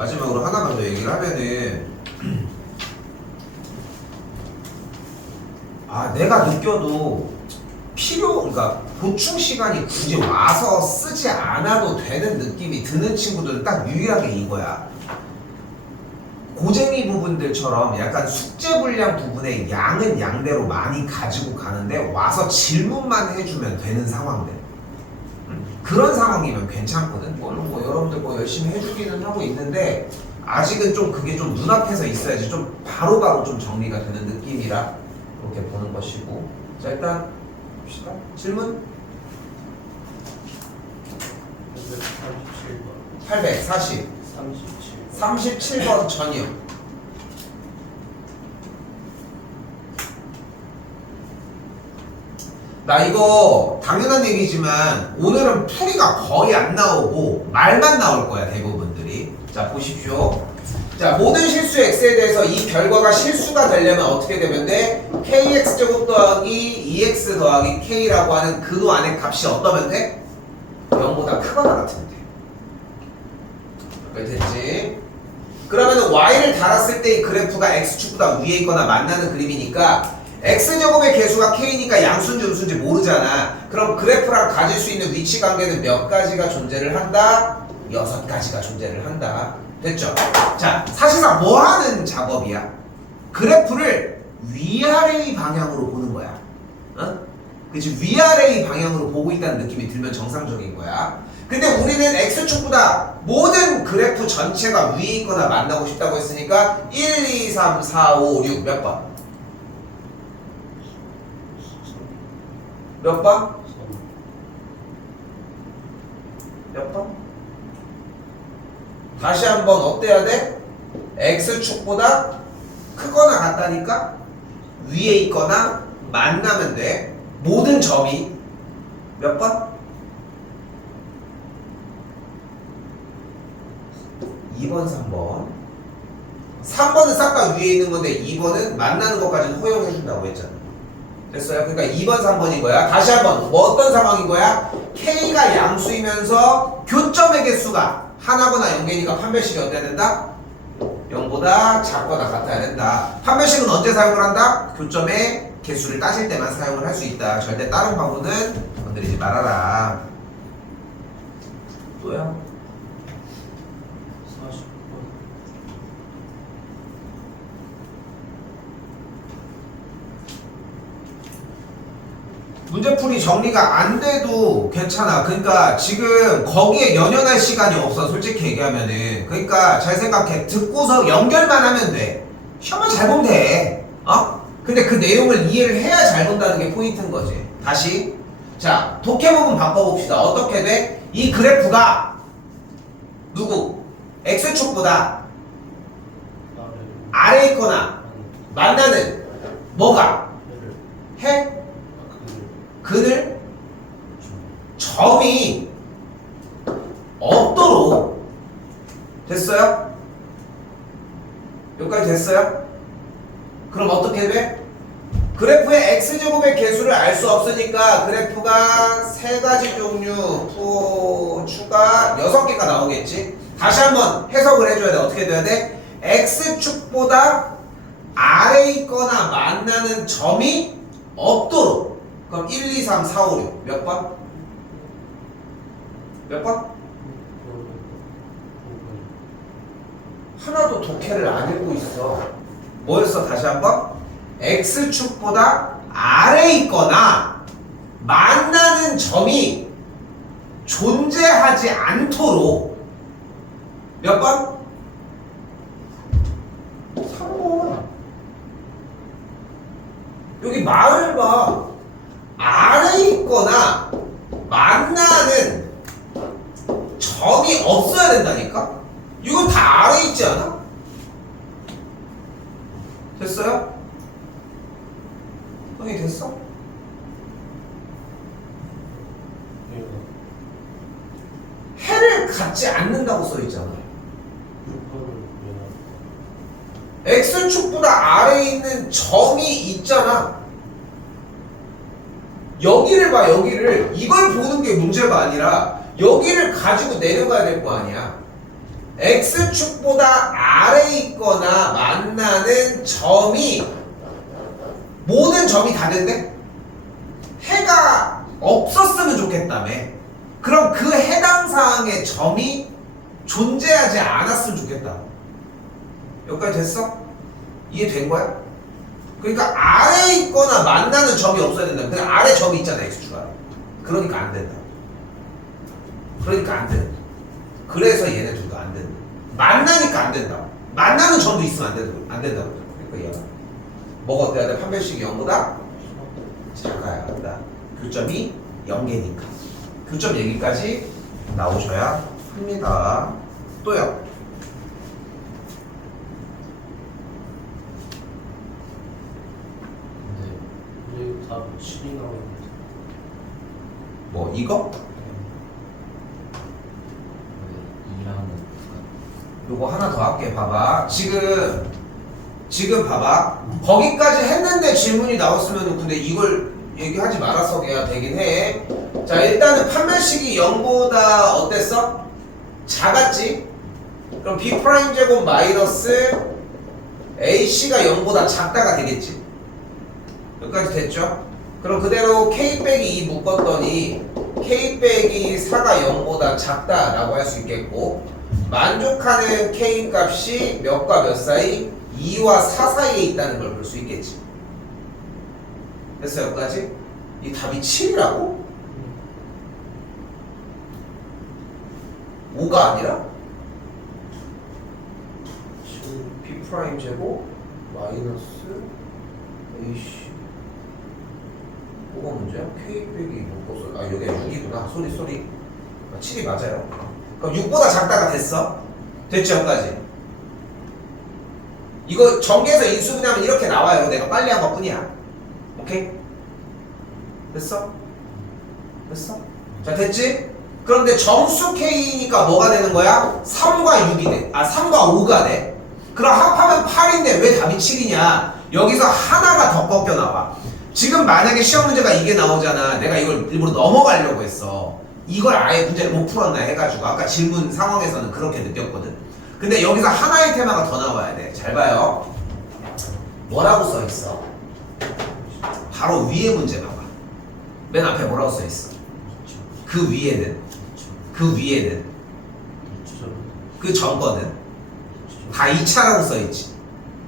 마지막으로 하나만 더 얘기를 하면은 내가 느껴도 그러니까 보충 시간이 굳이 와서 쓰지 않아도 되는 느낌이 드는 친구들은 딱 유일하게 이거야. 고재미 부분들처럼 약간 숙제 분량 부분에 양은 양대로 많이 가지고 가는데 와서 질문만 해주면 되는 상황들. 그런 상황이면 괜찮거든. 뭐 여러분들 뭐 열심히 해주기는 하고 있는데 아직은 좀 그게 좀 눈앞에서 있어야지 좀 바로바로 좀 정리가 되는 느낌이라 이렇게 보는 것이고. 자, 일단 봅시다. 질문 840 37번 전이요. 나 이거 당연한 얘기지만 오늘은 풀이가 거의 안 나오고 말만 나올 거야, 대부분들이. 자, 보십시오. 자, 모든 실수 x에 대해서 이 결과가 실수가 되려면 어떻게 되면 돼? kx제곱 더하기 2x 더하기 k라고 하는 그 안에 값이 어떠면 돼? 0보다 크거나 같으면 돼. 여기까지 됐지? 그러면 y를 달았을 때 이 그래프가 x축보다 위에 있거나 만나는 그림이니까 x제곱의 개수가 k니까 양수인지 음수인지 모르잖아. 그럼 그래프랑 가질 수 있는 위치 관계는 몇 가지가 존재를 한다? 6가지가 존재를 한다. 됐죠? 자, 사실상 뭐 하는 작업이야? 그래프를 위아래의 방향으로 보는 거야. 그치? 위아래의 방향으로 보고 있다는 느낌이 들면 정상적인 거야. 근데 우리는 x축보다 모든 그래프 전체가 위에 있거나 만나고 싶다고 했으니까 1, 2, 3, 4, 5, 6 몇 번? 몇 번? 몇 번? 다시 한번 어때야 돼? x축보다 크거나 같다니까 위에 있거나 만나면 돼. 모든 점이 몇 번? 2번, 3번. 3번은 싹 다 위에 있는 건데 2번은 만나는 것까지는 허용해준다고 했잖아. 됐어요? 그러니까 2번, 3번인 거야. 다시 한번 뭐 어떤 상황인 거야? K가 양수이면서 교점의 개수가 하나거나 0개니까 판별식이 어때야 된다? 0보다 작거나 같아야 된다. 판별식은 언제 사용을 한다? 교점의 개수를 따질 때만 사용을 할 수 있다. 절대 다른 방법은 건드리지 말아라. 또야? 40번. 문제풀이 정리가 안 돼도 괜찮아. 그러니까 지금 거기에 연연할 시간이 없어, 솔직히 얘기하면은. 그러니까 잘 생각해. 듣고서 연결만 하면 돼. 시험만 잘 보면 돼. 근데 그 내용을 이해를 해야 잘 본다는 게 포인트인 거지. 다시. 자, 독해 부분 바꿔봅시다. 어떻게 돼? 이 그래프가 누구? x축보다 아래 있거나 만나는 뭐가? 해? 그늘? 점이 없도록. 됐어요? 여기까지 됐어요? 그럼 어떻게 돼? 그래프의 x제곱의 개수를 알 수 없으니까 그래프가 3가지 종류 추가 6개가 나오겠지. 다시 한번 해석을 해줘야 돼. 어떻게 돼야 돼? x축보다 아래에 있거나 만나는 점이 없도록. 그럼 1, 2, 3, 4, 5, 6 몇 번? 몇 번? 하나도 독해를 안 읽고 있어. 뭐였어? 다시 한번. x축보다 아래에 있거나 만나는 점이 존재하지 않도록 몇 번? 3번. 여기 말을 봐. 아래에 있거나 만나는 점이 없어야 된다니까? 이건 다 아래에 있지 않아? 됐어요? 형이 됐어? 해를 갖지 않는다고 써있잖아. x축보다 아래에 있는 점이 있잖아. 여기를 봐, 여기를. 이걸 보는 게 문제가 아니라 여기를 가지고 내려가야 될 거 아니야. X축보다 아래에 있거나 만나는 점이 모든 점이 다 된대? 해가 없었으면 좋겠다며. 그럼 그 해당 사항의 점이 존재하지 않았으면 좋겠다. 여기까지 됐어? 이해된 거야? 그러니까 아래에 있거나 만나는 점이 없어야 된다. 그 아래 점이 있잖아, X축 아래. 그러니까 안 된다. 그러니까 안 된다. 그래서 얘네 둘도 안 된다. 만나니까 안 된다. 만나는 점도 있으면 안 된다고. 그러니까 얘가 뭐가 어때야 돼? 판별식이 0보다 작아야 한다. 교점이 0개니까. 교점 얘기까지 나오셔야 합니다. 또요. 근데 여기 다 7이 나오는데. 뭐 이거? 왜 2라는 요거 하나 더 할게. 봐봐. 지금 봐봐. 거기까지 했는데 질문이 나왔으면 근데 이걸 얘기하지 말아서 해야 되긴 해. 자, 일단은 판별식이 0보다 어땠어? 작았지? 그럼 B' 제곱 마이너스 AC가 0보다 작다가 되겠지? 여기까지 됐죠? 그럼 그대로 K 빼기 2 묶었더니 K 빼기 4가 0보다 작다라고 할 수 있겠고, 만족하는 K 값이 몇과 몇 사이? 2와 4 사이에 있다는 걸 볼 수 있겠지. 됐어, 여기까지? 이 답이 7이라고? 5가 아니라? 7B' 제곱 마이너스 AC. 뭐가 문제야? K 빼기 6거 아, 여기가 6이구나. 소리. 7이 맞아요. 그럼 6보다 작다가 됐어? 됐죠, 여기까지? 이거 전개해서 인수분해하면 이렇게 나와요. 내가 빨리 한 것 뿐이야. 오케이? 됐어? 자, 됐지? 그런데 정수 K니까 뭐가 되는 거야? 3과 6이 돼. 3과 5가 돼. 그럼 합하면 8인데 왜 답이 7이냐? 여기서 하나가 더 꺾여 나와. 지금 만약에 시험 문제가 이게 나오잖아. 내가 이걸 일부러 넘어가려고 했어. 이걸 아예 문제를 못 풀었나 해가지고 아까 질문 상황에서는 그렇게 느꼈거든. 근데 여기서 하나의 테마가 더 나와야 돼. 잘 봐요. 뭐라고 써있어? 바로 위에 문제 봐봐. 맨 앞에 뭐라고 써있어? 그 위에는 그 전거는 다 2차라고 써있지.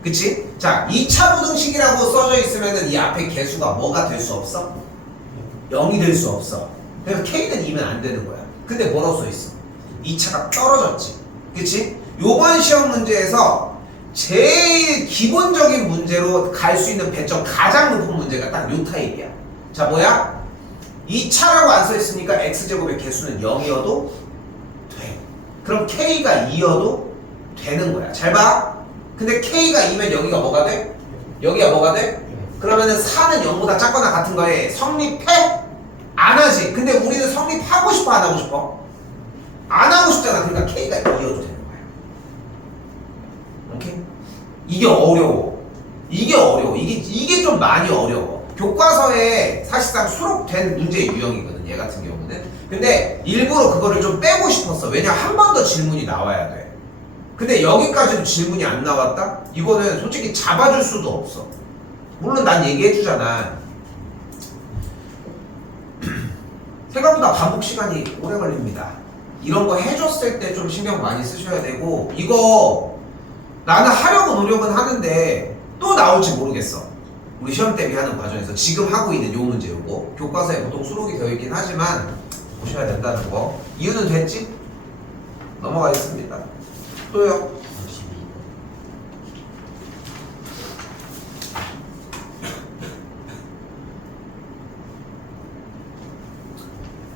그치? 자, 2차 부등식이라고 써져 있으면은 이 앞에 개수가 뭐가 될 수 없어? 0이 될 수 없어. 그래서 K는 2면 안 되는 거야. 근데 뭐라고 써있어? 2차가 떨어졌지. 그치? 요번 시험 문제에서 제일 기본적인 문제로 갈 수 있는 배점 가장 높은 문제가 딱 요 타입이야. 자, 뭐야? 2차라고 안 써있으니까 X제곱의 개수는 0이어도 돼. 그럼 K가 2여도 되는 거야. 잘 봐. 근데 K가 2면 여기가 뭐가 돼? 여기가 뭐가 돼? 그러면은 4는 0보다 작거나 같은 거에 성립해? 안 하지. 근데 우리는 성립하고 싶어, 안 하고 싶어? 안 하고 싶잖아. 그러니까 K가 2여도 되는 거야. 오케이? 이게 어려워. 이게 좀 많이 어려워. 교과서에 사실상 수록된 문제의 유형이거든, 얘 같은 경우는. 근데 일부러 그거를 좀 빼고 싶었어. 왜냐, 한 번 더 질문이 나와야 돼. 근데 여기까지도 질문이 안 나왔다? 이거는 솔직히 잡아줄 수도 없어. 물론 난 얘기해주잖아. 생각보다 반복 시간이 오래 걸립니다. 이런 거 해줬을 때 좀 신경 많이 쓰셔야 되고, 이거 나는 하려고 노력은 하는데 또 나올지 모르겠어. 우리 시험 대비하는 과정에서 지금 하고 있는 요 문제 요거 교과서에 보통 수록이 되어 있긴 하지만 보셔야 된다는 거. 이유는 됐지? 넘어가겠습니다. 또요.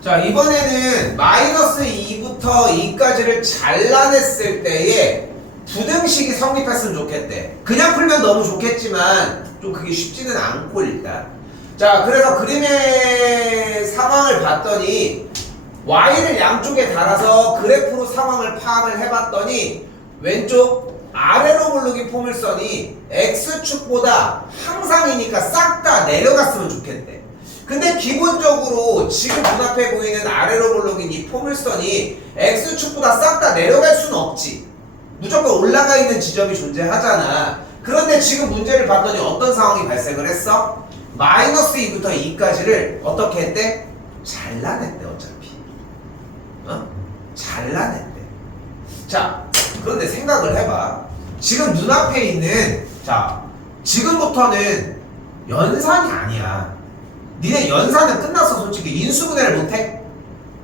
자, 이번에는 마이너스 2부터 2까지를 잘라냈을 때에 부등식이 성립했으면 좋겠대. 그냥 풀면 너무 좋겠지만 좀 그게 쉽지는 않고 일단. 자, 그래서 그림의 상황을 봤더니 Y를 양쪽에 달아서 그래프로 상황을 파악을 해봤더니 왼쪽 아래로 고르기 포물선이 X축보다 항상이니까 싹 다 내려갔으면 좋겠대. 근데 기본적으로 지금 눈앞에 보이는 아래로 고르기 이 포물선이 X축보다 싹 다 내려갈 수는 없지. 무조건 올라가 있는 지점이 존재하잖아. 그런데 지금 문제를 봤더니 어떤 상황이 발생을 했어? 마이너스 2부터 2까지를 어떻게 했대? 잘라냈대 어차피. 잘라냈대. 자, 그런데 생각을 해봐. 지금 눈앞에 있는, 자, 지금부터는 연산이 아니야. 니네 연산은 끝났어. 솔직히 인수분해를 못해?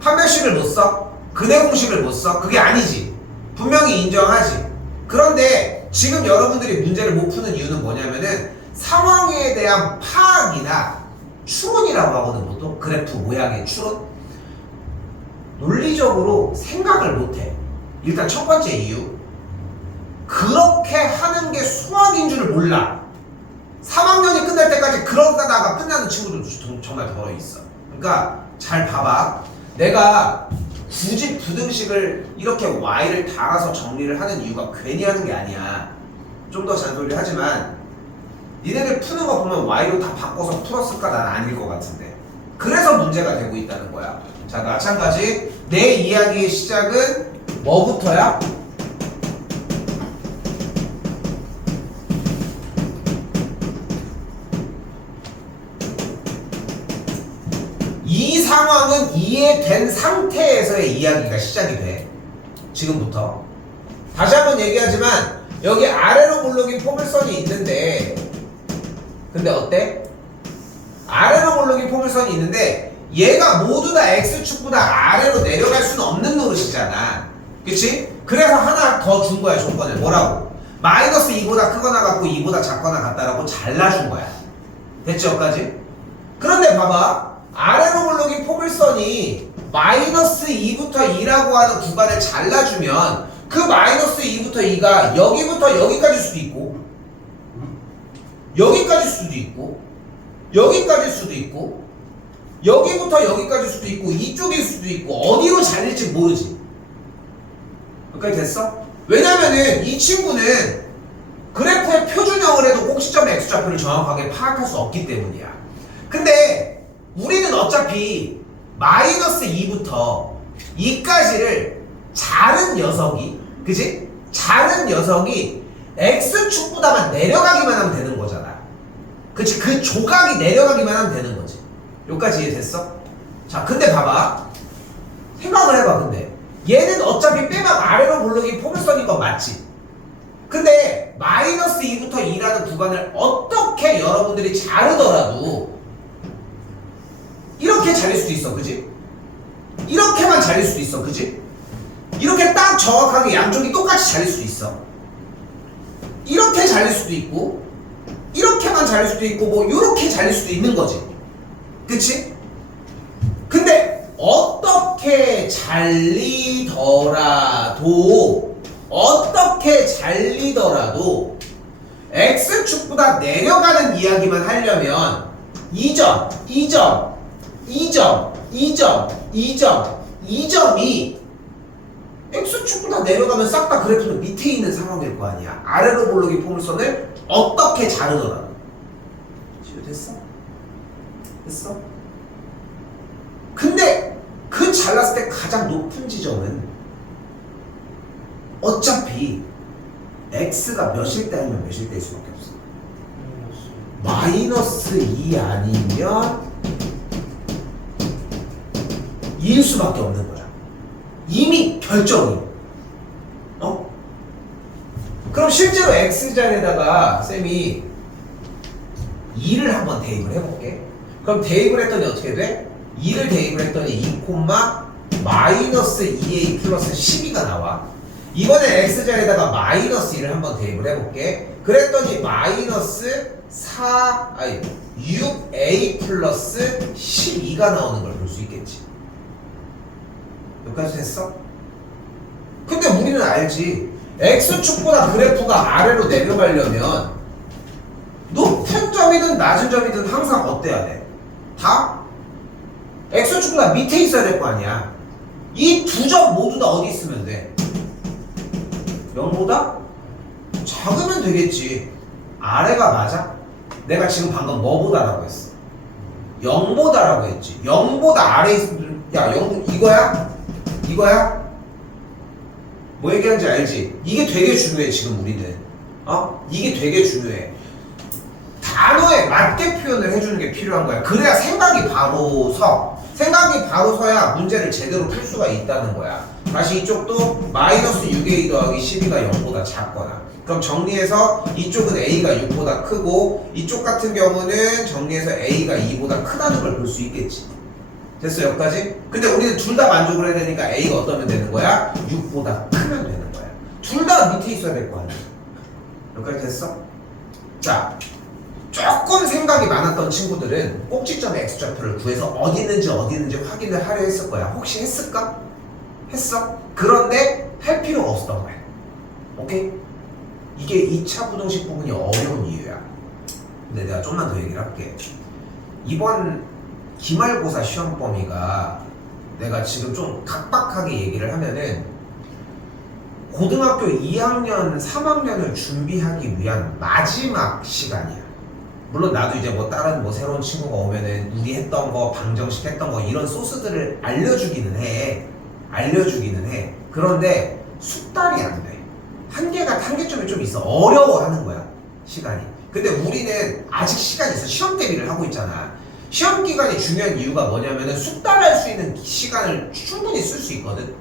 판별식을 못 써? 근해 공식을 못 써? 그게 아니지. 분명히 인정하지. 그런데 지금 여러분들이 문제를 못 푸는 이유는 뭐냐면은 상황에 대한 파악이나 추론이라고 하거든. 보통 그래프 모양의 추론. 논리적으로 생각을 못해. 일단 첫 번째 이유, 그렇게 하는 게 수학인 줄을 몰라. 3학년이 끝날 때까지 그러다가 끝나는 친구들도 정말 더 있어. 그러니까 잘 봐봐. 내가 굳이 부등식을 이렇게 y를 달아서 정리를 하는 이유가 괜히 하는 게 아니야. 좀 더 잔소리 하지만 니네들 푸는 거 보면 y로 다 바꿔서 풀었을까? 난 아닐 것 같은데. 그래서 문제가 되고 있다는 거야. 자, 마찬가지 내 이야기의 시작은 뭐부터야? 이 상황은 이해된 상태에서의 이야기가 시작이 돼. 지금부터. 다시 한번 얘기하지만 여기 아래로 물르긴 포물선이 있는데, 근데 어때? 아래로 물르긴 포물선이 있는데 얘가 모두 다 x축보다 아래로 내려갈 수는 없는 노릇이잖아. 그치? 그래서 하나 더 준 거야. 조건을. 뭐라고? 마이너스 2보다 크거나 같고 2보다 작거나 같다라고 잘라준 거야. 됐지? 여기까지? 그런데 봐봐. 아래로 물르긴 포물선이 마이너스 2부터 2라고 하는 구간을 잘라주면 그 마이너스 2부터 2가 여기부터 여기까지일 수도 있고, 여기까지일 수도 있고, 여기까지일 수도 있고, 여기부터 여기까지일 수도 있고, 이쪽일 수도 있고, 어디로 잘릴지 모르지. 여기까지 됐어? 왜냐면은 이 친구는 그래프의 표준형을 해도 꼭지점의 x좌표를 정확하게 파악할 수 없기 때문이야. 근데 우리는 어차피 마이너스 2부터 2까지를 자른 녀석이, 그치? 자른 녀석이 x축보다만 내려가기만 하면 되는 거잖아. 그치? 그 조각이 내려가기만 하면 되는 거지. 여기까지 이해됐어? 자, 근데 봐봐. 생각을 해봐. 근데 얘는 어차피 빼박 아래로 물르기 포물선인 건 맞지? 근데 마이너스 2부터 2라는 구간을 어떻게 여러분들이 자르더라도 이렇게 잘릴 수도 있어. 그지? 이렇게만 잘릴 수도 있어. 그지? 이렇게 딱 정확하게 양쪽이 똑같이 잘릴 수도 있어. 이렇게 잘릴 수도 있고, 이렇게만 잘릴 수도 있고, 뭐 이렇게 잘릴 수도 있는 거지. 그치? 근데 어떻게 잘리더라도 x축보다 내려가는 이야기만 하려면 이 점이 x축보다 내려가면 싹 다 그래프는 밑에 있는 상황일 거 아니야. 아래로 물르기 포물선을 어떻게 자르더라도. 됐어? 됐어? 근데 그 잘랐을 때 가장 높은 지점은 어차피 x가 몇일 때 아니면 몇일 때일 수밖에 없어. 마이너스 2 아니면 2일 수밖에 없는 거야. 이미 결정이. 그럼 실제로 x자리에다가 쌤이 2를 한번 대입을 해볼게. 그럼 대입을 했더니 어떻게 돼? 2를 대입을 했더니 2, 마이너스 2a 플러스 12가 나와. 이번에 x자리에다가 마이너스 1을 한번 대입을 해볼게. 그랬더니 마이너스 6a 플러스 12가 나오는 걸 볼 수 있겠지. 여기까지 됐어? 근데 우리는 알지. x축보다 그래프가 아래로 내려가려면 높은 점이든 낮은 점이든 항상 어때야 돼? 다 x축보다 밑에 있어야 될 거 아니야. 이 두 점 모두 다 어디 있으면 돼? 0보다 작으면 되겠지. 아래가 맞아? 내가 지금 방금 뭐보다라고 했어? 0보다라고 했지. 0보다 아래 있으면, 야, 0 이거야? 이거야? 뭐 얘기하는지 알지? 이게 되게 중요해 지금 우리는. 이게 되게 중요해. 단어에 맞게 표현을 해주는 게 필요한 거야. 그래야 생각이 바로 서. 생각이 바로 서야 문제를 제대로 풀 수가 있다는 거야. 다시 이쪽도 마이너스 6a 더하기 12가 0보다 작거나. 그럼 정리해서 이쪽은 a가 6보다 크고 이쪽 같은 경우는 정리해서 a가 2보다 크다는 걸 볼 수 있겠지. 됐어 여기까지? 근데 우리는 둘 다 만족을 해야 되니까 a가 어떠면 되는 거야? 6보다 크면 되는 거야. 둘 다 밑에 있어야 될 거 아니야. 여기까지 됐어? 자, 조금 생각이 많았던 친구들은 꼭지점의 x좌표를 구해서 어디 있는지 확인을 하려 했을 거야. 혹시 했을까? 했어? 그런데 할 필요가 없었던 거야. 오케이? 이게 2차 부등식 부분이 어려운 이유야. 근데 내가 좀만 더 얘기를 할게. 이번 기말고사 시험 범위가 내가 지금 좀 각박하게 얘기를 하면은 고등학교 2학년, 3학년을 준비하기 위한 마지막 시간이야. 물론 나도 이제 뭐 다른 뭐 새로운 친구가 오면은 우리 했던 거, 방정식 했던 거 이런 소스들을 알려주기는 해. 그런데 숙달이 안 돼. 한계점이 좀 있어. 어려워하는 거야, 시간이. 근데 우리는 아직 시간이 있어. 시험 대비를 하고 있잖아. 시험 기간이 중요한 이유가 뭐냐면은 숙달할 수 있는 시간을 충분히 쓸 수 있거든.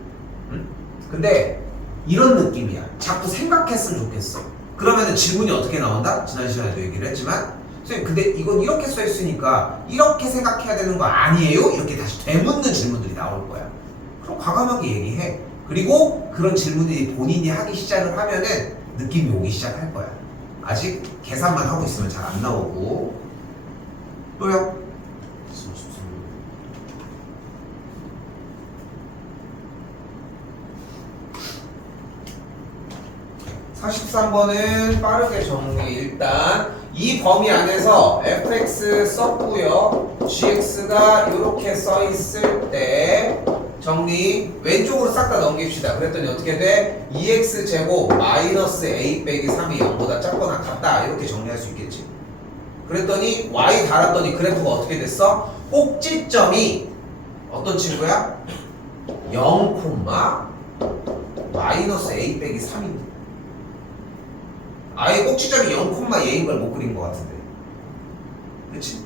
응? 근데 이런 느낌이야. 자꾸 생각했으면 좋겠어. 그러면은 질문이 어떻게 나온다? 지난 시간에도 얘기를 했지만 선생님 근데 이건 이렇게 써 있으니까 이렇게 생각해야 되는 거 아니에요? 이렇게 다시 되묻는 질문들이 나올 거야. 그럼 과감하게 얘기해. 그리고 그런 질문들이 본인이 하기 시작을 하면은 느낌이 오기 시작할 거야. 아직 계산만 하고 있으면 잘 안 나오고. 또요? 43번은 빠르게 정리. 일단 이 범위 안에서 fx 썼고요. gx가 이렇게 써 있을 때 정리 왼쪽으로 싹 다 넘깁시다. 그랬더니 어떻게 돼? 2x 제곱 마이너스 a 빼기 3이 0보다 작거나 같다. 이렇게 정리할 수 있겠지. 그랬더니 y 달았더니 그래프가 어떻게 됐어? 꼭지점이 어떤 친구야? 0, 마이너스 a 빼기 3입니다. 아예 꼭지점이 0,a인 걸 못 그린 것 같은데. 그치?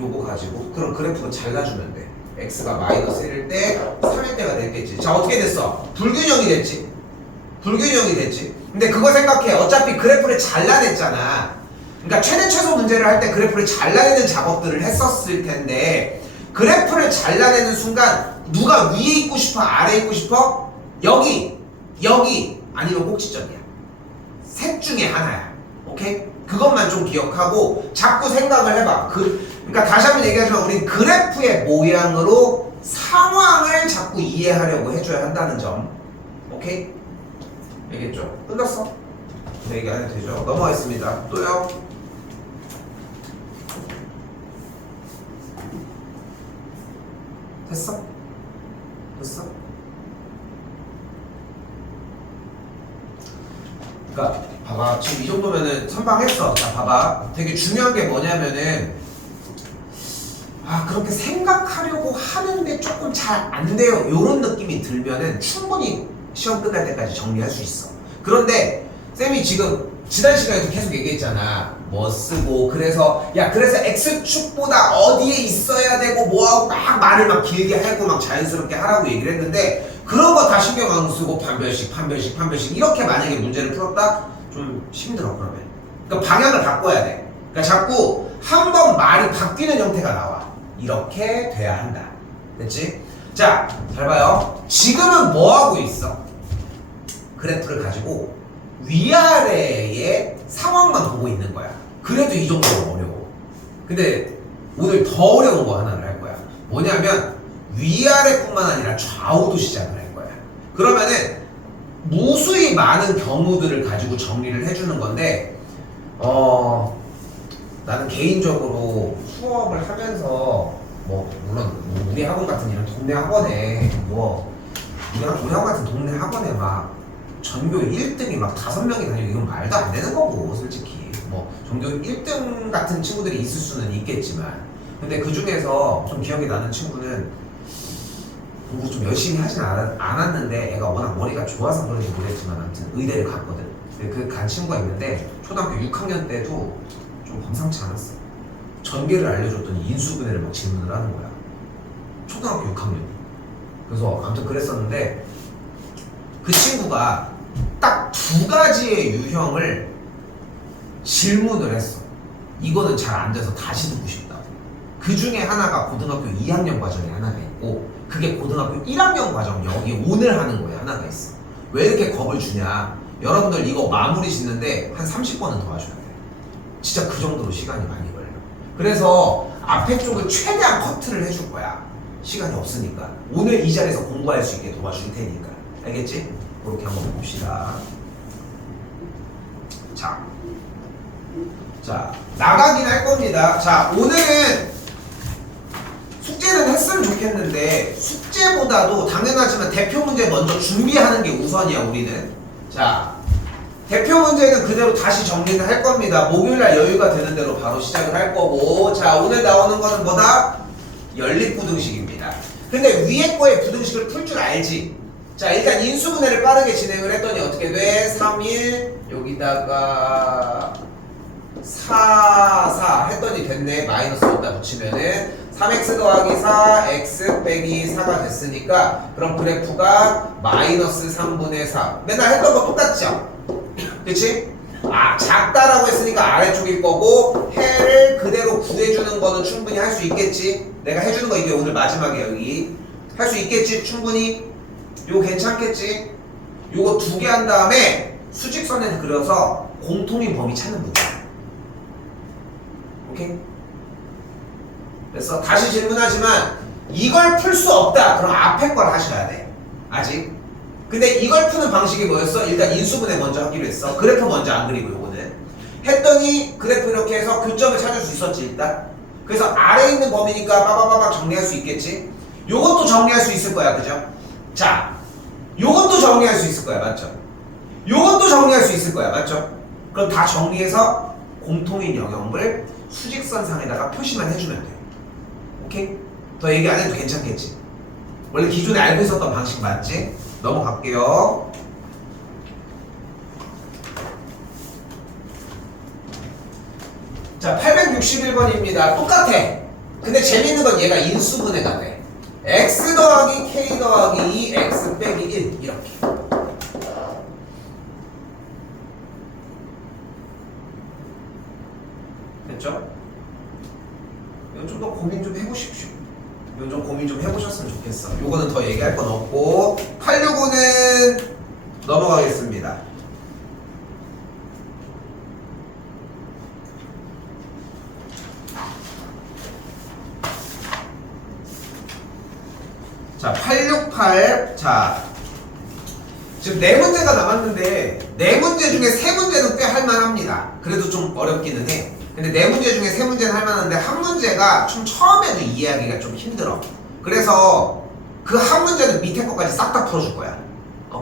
요거 가지고 그럼 그래프는 잘라주면 돼. x가 마이너스 1일 때 3일 때가 됐겠지. 자 어떻게 됐어? 불균형이 됐지. 근데 그거 생각해. 어차피 그래프를 잘라냈잖아. 그러니까 최대 최소 문제를 할 때 그래프를 잘라내는 작업들을 했었을 텐데 그래프를 잘라내는 순간 누가 위에 있고 싶어? 아래에 있고 싶어? 여기 아니면 꼭지점이야. 셋 중에 하나야. 오케이? 그것만 좀 기억하고 자꾸 생각을 해봐. 그러니까 다시 한번 얘기하지만 우린 그래프의 모양으로 상황을 자꾸 이해하려고 해줘야 한다는 점. 오케이? 알겠죠? 끝났어? 얘기 안 해도 되죠? 넘어가겠습니다. 또요? 됐어? 그러니까 봐봐. 지금 이 정도면은 선방했어. 자 봐봐. 되게 중요한 게 뭐냐면은 그렇게 생각하려고 하는데 조금 잘 안 돼요. 요런 느낌이 들면은 충분히 시험 끝날 때까지 정리할 수 있어. 그런데 쌤이 지금 지난 시간에도 계속 얘기했잖아. 뭐 쓰고 그래서 x축보다 어디에 있어야 되고 뭐하고 막 말을 막 길게 하고 막 자연스럽게 하라고 얘기를 했는데 그런 거 다 신경 안 쓰고 판별식 이렇게 만약에 문제를 풀었다? 좀 힘들어. 그러면 그러니까 방향을 바꿔야 돼. 그러니까 자꾸 한 번 말이 바뀌는 형태가 나와. 이렇게 돼야 한다. 됐지? 자, 잘 봐요. 지금은 뭐 하고 있어? 그래프를 가지고 위아래의 상황만 보고 있는 거야. 그래도 이 정도는 어려워. 근데 오늘 더 어려운 거 하나를 할 거야. 뭐냐면 위아래뿐만 아니라 좌우도 시작을 할 거야. 그러면은 무수히 많은 경우들을 가지고 정리를 해주는 건데 나는 개인적으로 수업을 하면서 물론 우리 학원 같은 이런 동네 학원에 우리 학원 같은 동네 학원에 막 전교 1등이 막 5명이 다니고 이건 말도 안 되는 거고 솔직히 전교 1등 같은 친구들이 있을 수는 있겠지만 근데 그 중에서 좀 기억이 나는 친구는 공부 좀 열심히 하진 않았는데 애가 워낙 머리가 좋아서 그런지 모르겠지만 아무튼 의대를 갔거든. 근데 그 간 친구가 있는데 초등학교 6학년 때도 좀 범상치 않았어. 전개를 알려줬더니 인수분해를 막 질문을 하는 거야. 초등학교 6학년. 그래서 아무튼 그랬었는데 그 친구가 딱 2가지의 유형을 질문을 했어. 이거는 잘 안 돼서 다시 듣고 싶다. 그 중에 하나가 고등학교 2학년 과정에 하나가 있고 그게 고등학교 1학년 과정 여기 오늘 하는 거에 하나가 있어. 왜 이렇게 겁을 주냐? 여러분들 이거 마무리 짓는데 한 30번은 더 하셔야 돼. 진짜 그 정도로 시간이 많이 걸려. 그래서 앞에 쪽을 최대한 커트를 해줄 거야. 시간이 없으니까. 오늘 이 자리에서 공부할 수 있게 도와줄 테니까. 알겠지? 그렇게 한번 봅시다. 자, 나가긴 할 겁니다. 자, 오늘은 숙제는 했으면 좋겠는데 숙제보다도 당연하지만 대표 문제 먼저 준비하는 게 우선이야, 우리는. 자, 대표 문제는 그대로 다시 정리를 할 겁니다. 목요일날 여유가 되는 대로 바로 시작을 할 거고. 자, 오늘 나오는 거는 뭐다? 연립부등식입니다. 근데 위에 거에 부등식을 풀 줄 알지? 자, 일단 인수분해를 빠르게 진행을 했더니 어떻게 돼? 3일 여기다가 4 했더니 됐네. 마이너스 여기다 붙이면은 3x 더하기 4 x 빼기 4가 됐으니까 그럼 그래프가 마이너스 3분의 4 맨날 했던 거 똑같죠? 그치? 아, 작다라고 했으니까 아래쪽일 거고 해를 그대로 구해주는 거는 충분히 할 수 있겠지? 내가 해주는 거 이게 오늘 마지막에 여기 할 수 있겠지? 충분히? 요거 괜찮겠지? 요거 2개 한 다음에 수직선에 그려서 공통인 범위 찾는 문제. 오케이? 그래서 다시 질문하지만 이걸 풀 수 없다. 그럼 앞에 걸 하셔야 돼. 아직. 근데 이걸 푸는 방식이 뭐였어? 일단 인수분해 먼저 하기로 했어. 그래프 먼저 안 그리고 요거는. 했더니 그래프 이렇게 해서 교점을 찾을 수 있었지 일단. 그래서 아래에 있는 범위니까 빠바바박 정리할 수 있겠지? 요것도 정리할 수 있을 거야. 그죠? 자, 요것도 정리할 수 있을 거야. 맞죠? 요것도 정리할 수 있을 거야. 맞죠? 그럼 다 정리해서 공통인 영역을 수직선상에다가 표시만 해주면 돼. 오케이? 더 얘기 안 해도 괜찮겠지? 원래 기존에 알고 있었던 방식 맞지? 넘어갈게요. 자, 861번입니다. 똑같아. 근데 재밌는 건 얘가 인수분해가 돼. x 더하기 k 더하기 2 x 빼기 1 이렇게. 됐죠? 이건 좀 더 고민 좀 해보십시오. 이건 좀 고민 좀 해보셨으면 좋겠어. 요거는 더 얘기할 건 없고 865는 넘어가겠습니다. 자, 868. 자, 지금 4문제가 남았는데 4문제 중에 3문제는 꽤 할만합니다. 그래도 좀 어렵기는 해. 근데 4문제 중에 3문제는 할만한데 한 문제가 좀 처음에는 이해하기가 좀 힘들어. 그래서 그 한 문제는 밑에 것까지 싹 다 풀어줄 거야.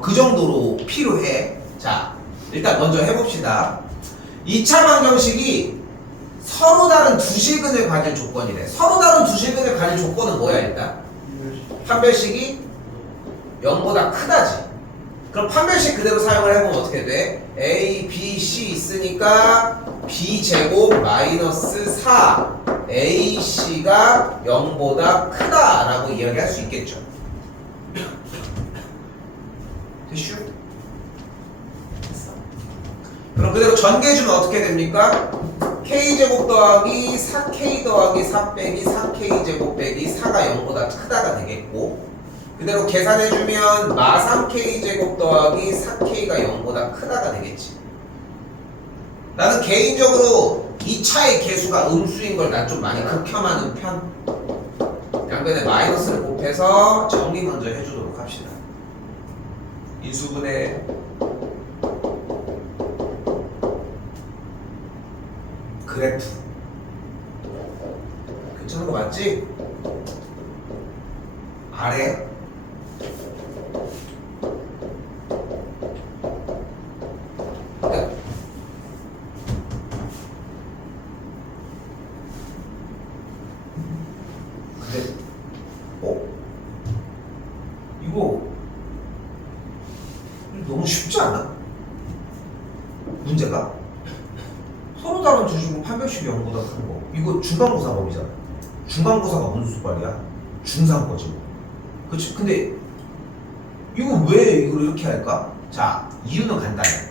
그 정도로 필요해. 자, 일단 먼저 해봅시다. 2차 방정식이 서로 다른 두 실근을 가질 조건이래. 서로 다른 두 실근을 가질 조건은 뭐야 일단? 판별식이 0보다 크다지. 그럼 판별식 그대로 사용을 해보면 어떻게 돼? A, B, C 있으니까 B제곱 마이너스 4 AC가 0보다 크다라고 이야기할 수 있겠죠. 됐슈? 됐어. 그럼 그대로 전개해주면 어떻게 됩니까? K제곱 더하기 4K 더하기 4 빼기 4K제곱 빼기 4가 0보다 크다가 되겠고 그대로 계산해주면 마 3K제곱 더하기 4K가 0보다 크다가 되겠지. 나는 개인적으로 2차의 개수가 음수인 걸 난 좀 많이 극혐하는 편. 양변에 마이너스를 곱해서 정리 먼저 해주도록 합시다. 인수분해 그래프 괜찮은 거 맞지? 아래 끝. 근데 문제가 서로 다른 두 식은 판별식이 0보다 큰 거. 이거 중간고사법이잖아. 중간고사가 무슨 수발이야? 중3 거지 뭐. 그치? 근데 이거 왜 이걸 이렇게 할까? 자, 이유는 간단해.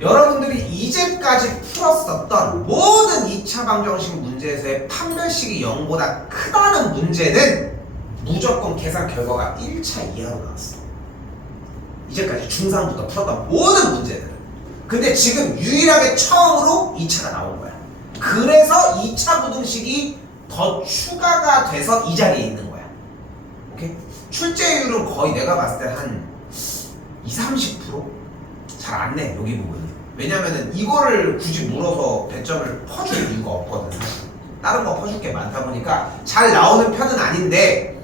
여러분들이 이제까지 풀었었던 모든 2차 방정식 문제에서의 판별식이 0보다 크다는 문제는 무조건 계산 결과가 1차 이하로 나왔어. 이제까지 중3부터 풀었던 모든 문제들은. 근데 지금 유일하게 처음으로 2차가 나온 거야. 그래서 2차 부등식이 더 추가가 돼서 이 자리에 있는 거야. 오케이? 출제율은 거의 내가 봤을 때 한 20-30%? 잘 안 내, 여기 부분은. 왜냐면은 이거를 굳이 물어서 배점을 퍼줄 이유가 없거든, 사실. 다른 거 퍼줄 게 많다 보니까 잘 나오는 편은 아닌데,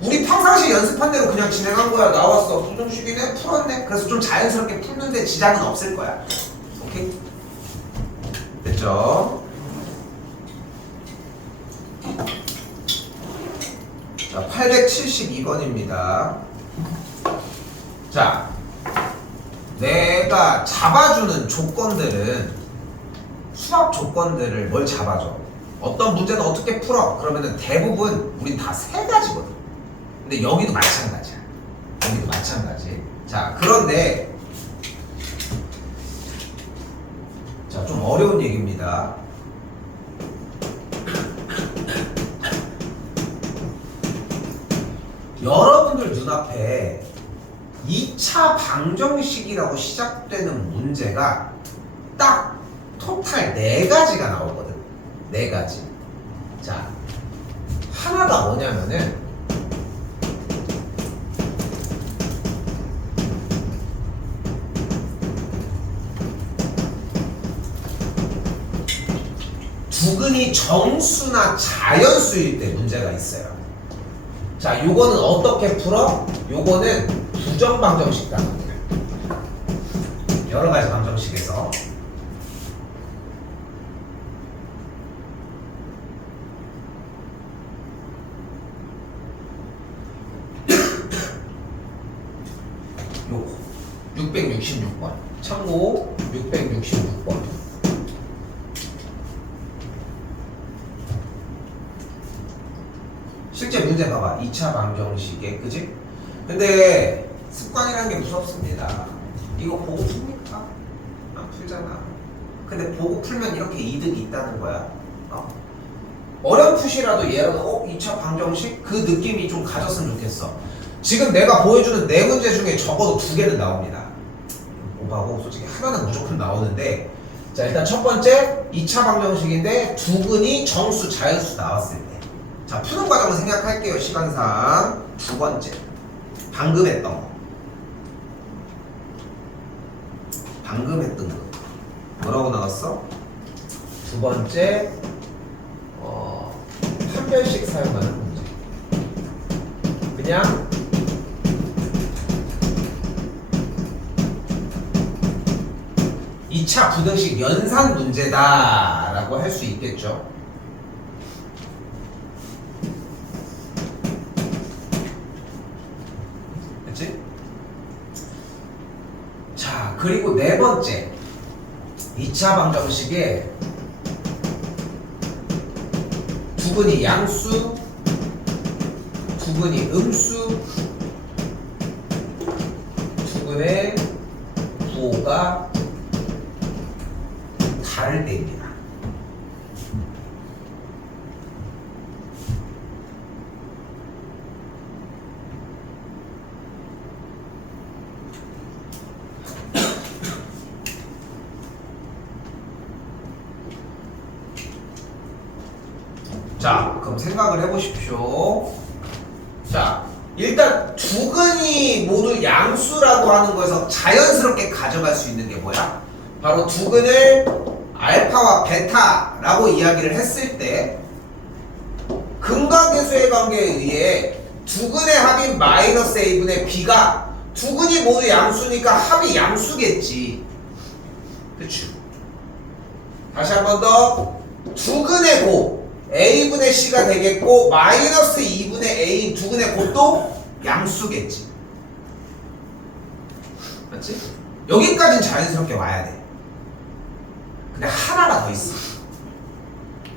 우리 평상시 연습한 대로 그냥 진행한 거야. 나왔어. 부등식이네, 풀었네. 그래서 좀 자연스럽게 푸는데 지장은 없을 거야. 오케이? 됐죠? 자, 872번입니다. 자, 내가 잡아주는 조건들은 수학 조건들을 뭘 잡아줘? 어떤 문제는 어떻게 풀어? 그러면은 대부분 우린 다 세 가지거든. 근데 여기도 마찬가지야. 여기도 마찬가지. 자, 그런데 자, 좀 어려운 얘기입니다. 여러분들 눈앞에 2차 방정식이라고 시작되는 문제가 딱 토탈 4가지가 나오거든. 4가지. 자, 하나가 뭐냐면은 두근이 정수나 자연수일 때 문제가 있어요. 자, 요거는 어떻게 풀어? 요거는 부정방정식 단어입니다. 여러 가지 방정식에서. 요거 666번. 참고 666번. 실제 문제 봐봐. 2차 방정식에, 그지? 근데 습관이라는 게 무섭습니다. 이거 보고 풉니까? 안 풀잖아. 근데 보고 풀면 이렇게 이득이 있다는 거야. 어렴풋이라도 얘라도 2차 방정식? 그 느낌이 좀 가졌으면 좋겠어. 지금 내가 보여주는 4문제 중에 적어도 2개는 나옵니다. 오바고 솔직히 하나는 무조건 나오는데, 자, 일단 첫 번째 2차 방정식인데 두근이 정수, 자연수 나왔을 때. 자, 푸는 과정을 생각할게요. 시간상. 두 번째, 방금 했던 거. 방금 했던 거. 뭐라고 나왔어? 두 번째, 판별식 사용하는 문제. 그냥 이 2차 부등식 연산 문제다라고 할 수 있겠죠. 그치? 자, 그리고 네 번째 2차 방정식에 두근이 양수, 두근이 음수, 두근의 부호가 다를 때입니다. 자, 그럼 생각을 해보십시오. 자, 일단 두근이 모두 양수라고 하는 거에서 자연스럽게 가져갈 수 있는 게 뭐야? 바로 두근을 알파와 베타라고 이야기를 했을 때 근각계수의 관계에 의해 두근의 합인 마이너스 a분의 b가 두근이 모두 양수니까 합이 양수겠지. 그치? 다시 한 번 더. 두근의 곱 a분의 c가 되겠고 마이너스 2분의 a인 두근의 곱도 양수겠지. 맞지? 여기까지는 자연스럽게 와야 돼. 근데 하나가 더 있어.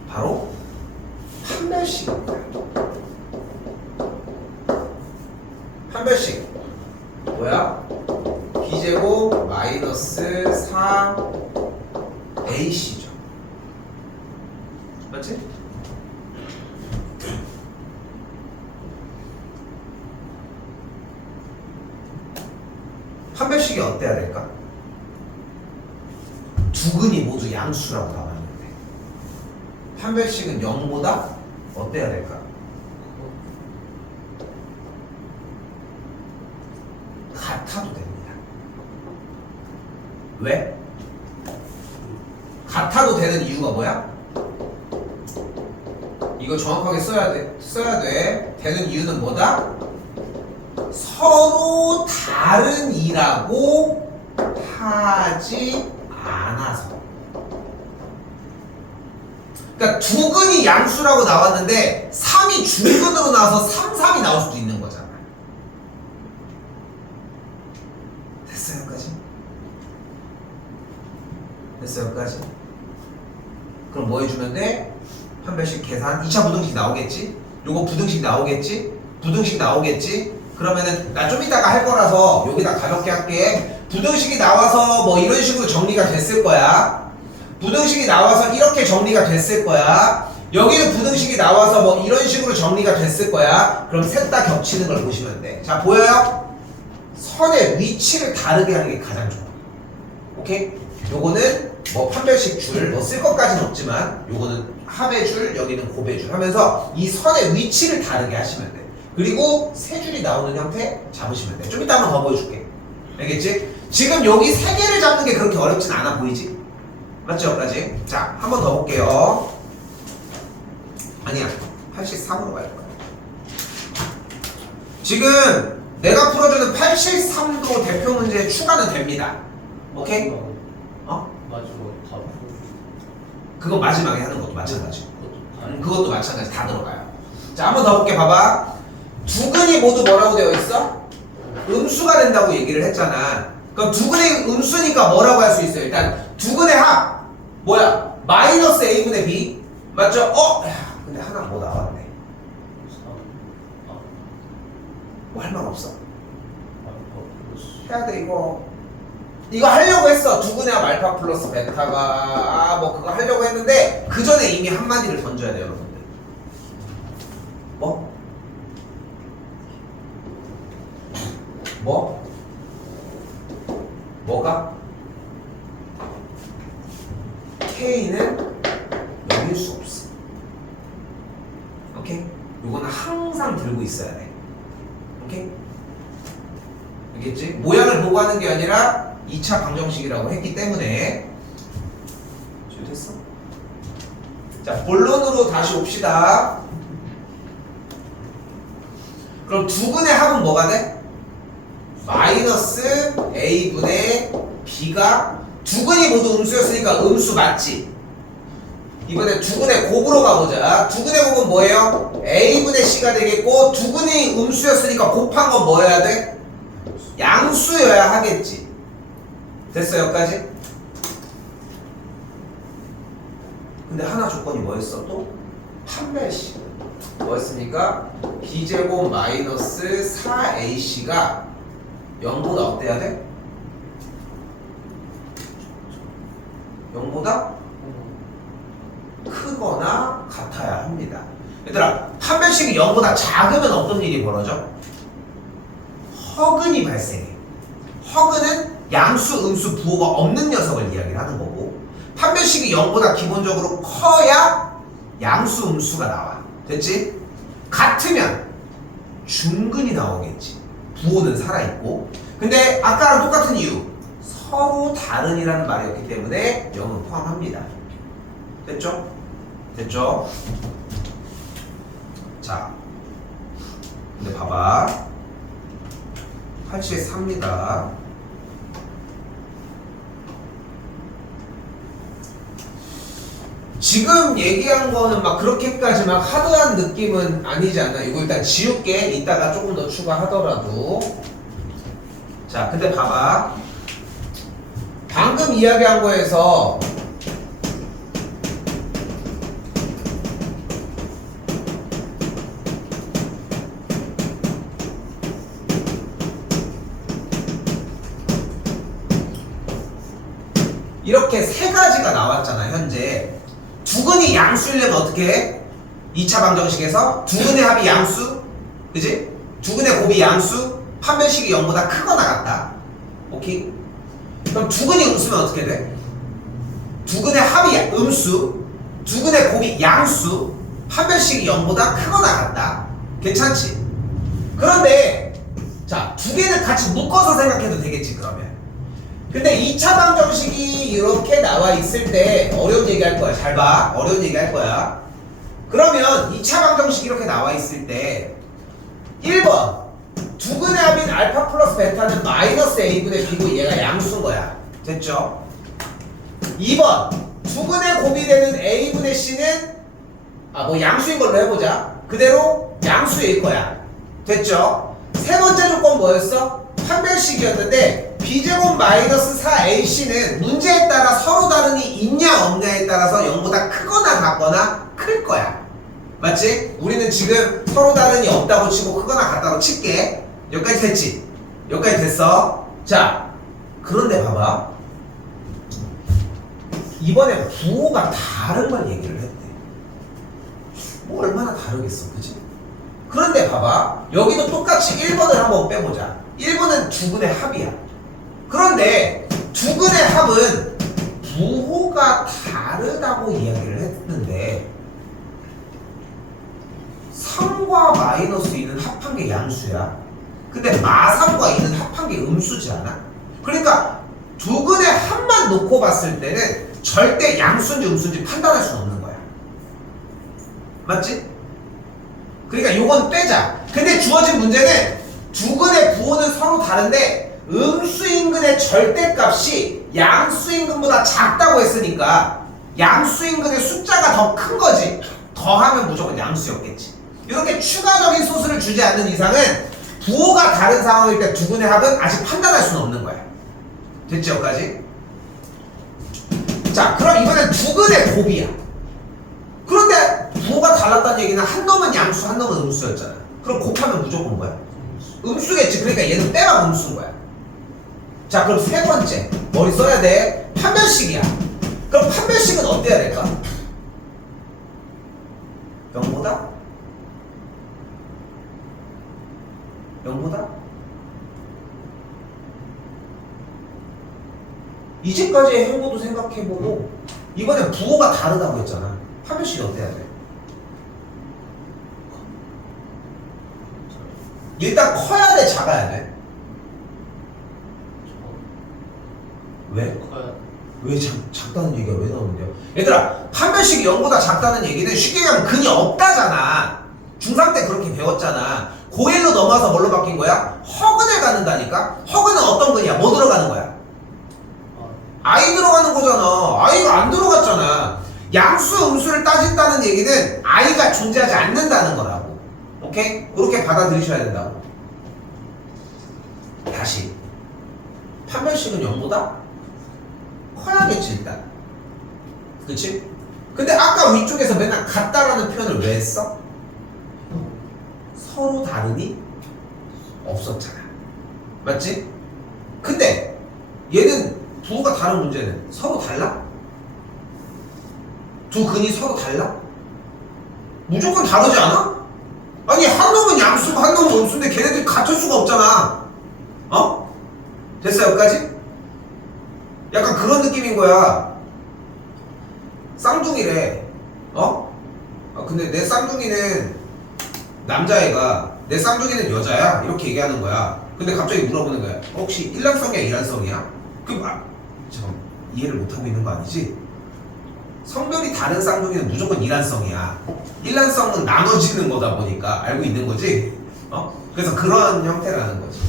바로 판별식인 거야. 판별식 뭐야? b제곱 마이너스 4ac죠. 맞지? 판별식이 어때야 될까? 두 근이 모두 양수라고 나왔는데 판별식은 0보다 어때야 될까? 같아도 됩니다. 왜? 같아도 되는 이유가 뭐야? 이거 정확하게 써야 돼. 되는 이유는 뭐다? 서로 다른 이라고 하지 않아서. 그러니까 두 근이 양수라고 나왔는데 3이 중근으로 나와서 3, 3이 나올 수도 있는 거잖아. 됐어요, 여기까지? 됐어요, 여기까지? 그럼 뭐 해주면 돼? 판별식 계산 2차 부등식 나오겠지? 요거 부등식 나오겠지? 부등식 나오겠지? 그러면은 나 좀 이따가 할 거라서 여기다 가볍게 할게. 부등식이 나와서 뭐 이런 식으로 정리가 됐을 거야. 부등식이 나와서 이렇게 정리가 됐을 거야. 여기는 부등식이 나와서 뭐 이런 식으로 정리가 됐을 거야. 그럼 셋 다 겹치는 걸 보시면 돼. 자, 보여요? 선의 위치를 다르게 하는 게 가장 좋아. 오케이? 요거는 뭐 판별식 줄, 뭐 쓸 것까지는 없지만 요거는 합의 줄, 여기는 곱의 줄 하면서 이 선의 위치를 다르게 하시면 돼. 그리고 세 줄이 나오는 형태 잡으시면 돼. 좀 이따 한번 더 보여줄게. 알겠지? 지금 여기 세 개를 잡는 게 그렇게 어렵진 않아 보이지? 맞죠? 여기까지? 자, 한 번 더 볼게요. 아니야, 83으로 갈 거야. 지금 내가 풀어주는 873도 대표 문제에 추가는 됩니다. 오케이? 어? 마지막 다 풀. 그거 마지막에 하는 것도 마찬가지. 그것도 다. 그것도 마찬가지. 다 들어가요. 자, 한 번 더 볼게. 봐봐. 두 근이 모두 뭐라고 되어 있어? 음수가 된다고 얘기를 했잖아. 그럼 두 근의 음수니까 뭐라고 할 수 있어요? 일단 두 근의 합 뭐야? 마이너스 a분의 b 맞죠? 야, 근데 하나 뭐 나왔네. 3. 뭐 할 말 없어. 플러스. 해야 돼 이거 하려고 했어. 두 근의 합 알파 플러스 베타가 뭐 그거 하려고 했는데 그 전에 이미 한마디를 던져야 돼요, 여러분들. 뭐? 뭐? 뭐가? K는 0일 수 없어. 오케이? 요거는 항상 들고 있어야 돼. 오케이? 알겠지? 모양을 보고 하는 게 아니라 2차 방정식이라고 했기 때문에 됐어? 자, 본론으로 다시 옵시다. 그럼 두 근의 합은 뭐가 돼? 마이너스 a분의 b가 두 근이 모두 음수였으니까 음수 맞지? 이번에 두 근의 곱으로 가보자. 두 근의 곱은 뭐예요? a분의 c가 되겠고 두 근이 음수였으니까 곱한 건 뭐여야 돼? 양수여야 하겠지. 됐어 여기까지? 근데 하나 조건이 뭐였어 또? 판별식. 뭐였습니까? b제곱 마이너스 4ac가 0보다 어때야 돼? 0보다 크거나 같아야 합니다. 얘들아, 판별식이 0보다 작으면 어떤 일이 벌어져? 허근이 발생해. 허근은 양수, 음수, 부호가 없는 녀석을 이야기를 하는 거고 판별식이 0보다 기본적으로 커야 양수, 음수가 나와. 됐지? 같으면 중근이 나오겠지. 부호는 살아있고. 근데 아까랑 똑같은 이유. 서로 다른이라는 말이었기 때문에 0은 포함합니다. 됐죠? 됐죠? 자, 근데 봐봐. 873입니다. 지금 얘기한 거는 막 그렇게까지 막 하드한 느낌은 아니지 않나? 이거 일단 지울게. 이따가 조금 더 추가하더라도. 자, 근데 봐봐. 방금 이야기한 거에서 이렇게 세 가지가 나왔잖아 현재. 두근이 양수이려면 어떻게 해? 2차 방정식에서 두근의 합이 양수, 그지? 두근의 곱이 양수, 판별식이 0보다 크거나 같다. 오케이? 그럼 두근이 음수면 어떻게 돼? 두근의 합이 음수, 두근의 곱이 양수, 판별식이 0보다 크거나 같다. 괜찮지? 그런데 자, 두 개는 같이 묶어서 생각해도 되겠지 그러면. 근데 2차 방정식이 이렇게 나와 있을 때 어려운 얘기 할 거야. 잘 봐. 어려운 얘기 할 거야. 그러면 2차 방정식이 이렇게 나와 있을 때 1번 두근의 합인 알파 플러스 베타는 마이너스 a분의 b고 얘가 양수인 거야. 됐죠? 2번 두근의 곱이 되는 a분의 c는 양수인 걸로 해보자. 그대로 양수일 거야. 됐죠? 세 번째 조건 뭐였어? 판별식이었는데 b제곱 마이너스 4ac는 문제에 따라 서로 다른이 있냐 없냐에 따라서 0보다 크거나 같거나 클 거야. 맞지? 우리는 지금 서로 다른이 없다고 치고 크거나 같다고 칠게. 여기까지 됐지? 여기까지 됐어. 자, 그런데 봐봐. 이번에 부호가 다른 걸 얘기를 했대. 뭐 얼마나 다르겠어, 그치? 그런데 봐봐. 여기도 똑같이 1번을 한번 빼보자. 1번은 두근의 합이야. 그런데 두근의 합은 부호가 다르다고 이야기를 했는데 3과 마이너스 2는 합한 게 양수야. 근데 마3과 2는 합한 게 음수지 않아? 그러니까 두근의 합만 놓고 봤을 때는 절대 양수인지 음수인지 판단할 수는 없는 거야. 맞지? 그러니까 요건 빼자. 근데 주어진 문제는 두근의 부호는 서로 다른데 음수인근의 절대값이 양수인근보다 작다고 했으니까 양수인근의 숫자가 더 큰 거지. 더하면 무조건 양수였겠지. 이렇게 추가적인 소수를 주지 않는 이상은 부호가 다른 상황일 때 두근의 합은 아직 판단할 수는 없는 거야. 됐지 여기까지? 자, 그럼 이번엔 두근의 곱이야. 그런데 부호가 달랐다는 얘기는 한 놈은 양수, 한 놈은 음수였잖아. 그럼 곱하면 무조건 뭐야? 음수겠지. 그러니까 얘는 빼면 음수인 거야. 자, 그럼 세 번째 머리 써야 돼. 판별식이야. 그럼 판별식은 어때야 될까? 0보다? 0보다? 이제까지의 행보도 생각해보고 이번엔 부호가 다르다고 했잖아. 판별식이 어때야 돼? 일단 커야 돼, 작아야 돼? 왜? 커야 왜 작다는 얘기가 왜 나오는데요? 얘들아, 판별식이 0보다 작다는 얘기는 쉽게 얘기하면 근이 없다잖아. 중3 때 그렇게 배웠잖아. 고1로 넘어와서 뭘로 바뀐 거야? 허근에 가는다니까? 허근은 어떤 근이야? 뭐 들어가는 거야? I 들어가는 거잖아. I가 안 들어갔잖아. 양수, 음수를 따진다는 얘기는 I가 존재하지 않는다는 거라고. 오케이? 그렇게 받아들이셔야 된다고. 다시. 판별식은 0보다 커야겠지 일단. 그치? 근데 아까 위쪽에서 맨날 같다라는 표현을 왜 했어? 서로 다르니 없었잖아. 맞지? 근데 얘는 부호가 다른 문제는 서로 달라? 두 근이 서로 달라? 무조건 다르지 않아? 아니 한 놈은 양수고 한 놈은 음수인데 걔네들이 같을 수가 없잖아. 어? 됐어 여기까지? 약간 그런 느낌인 거야. 쌍둥이래. 어? 근데 내 쌍둥이는 남자애가 내 쌍둥이는 여자야? 이렇게 얘기하는 거야. 근데 갑자기 물어보는 거야. 혹시 일란성이야 이란성이야? 잠깐 이해를 못하고 있는 거 아니지? 성별이 다른 쌍둥이는 무조건 이란성이야. 일란성은 나눠지는 거다 보니까 알고 있는 거지? 그래서 그런 형태라는 거지.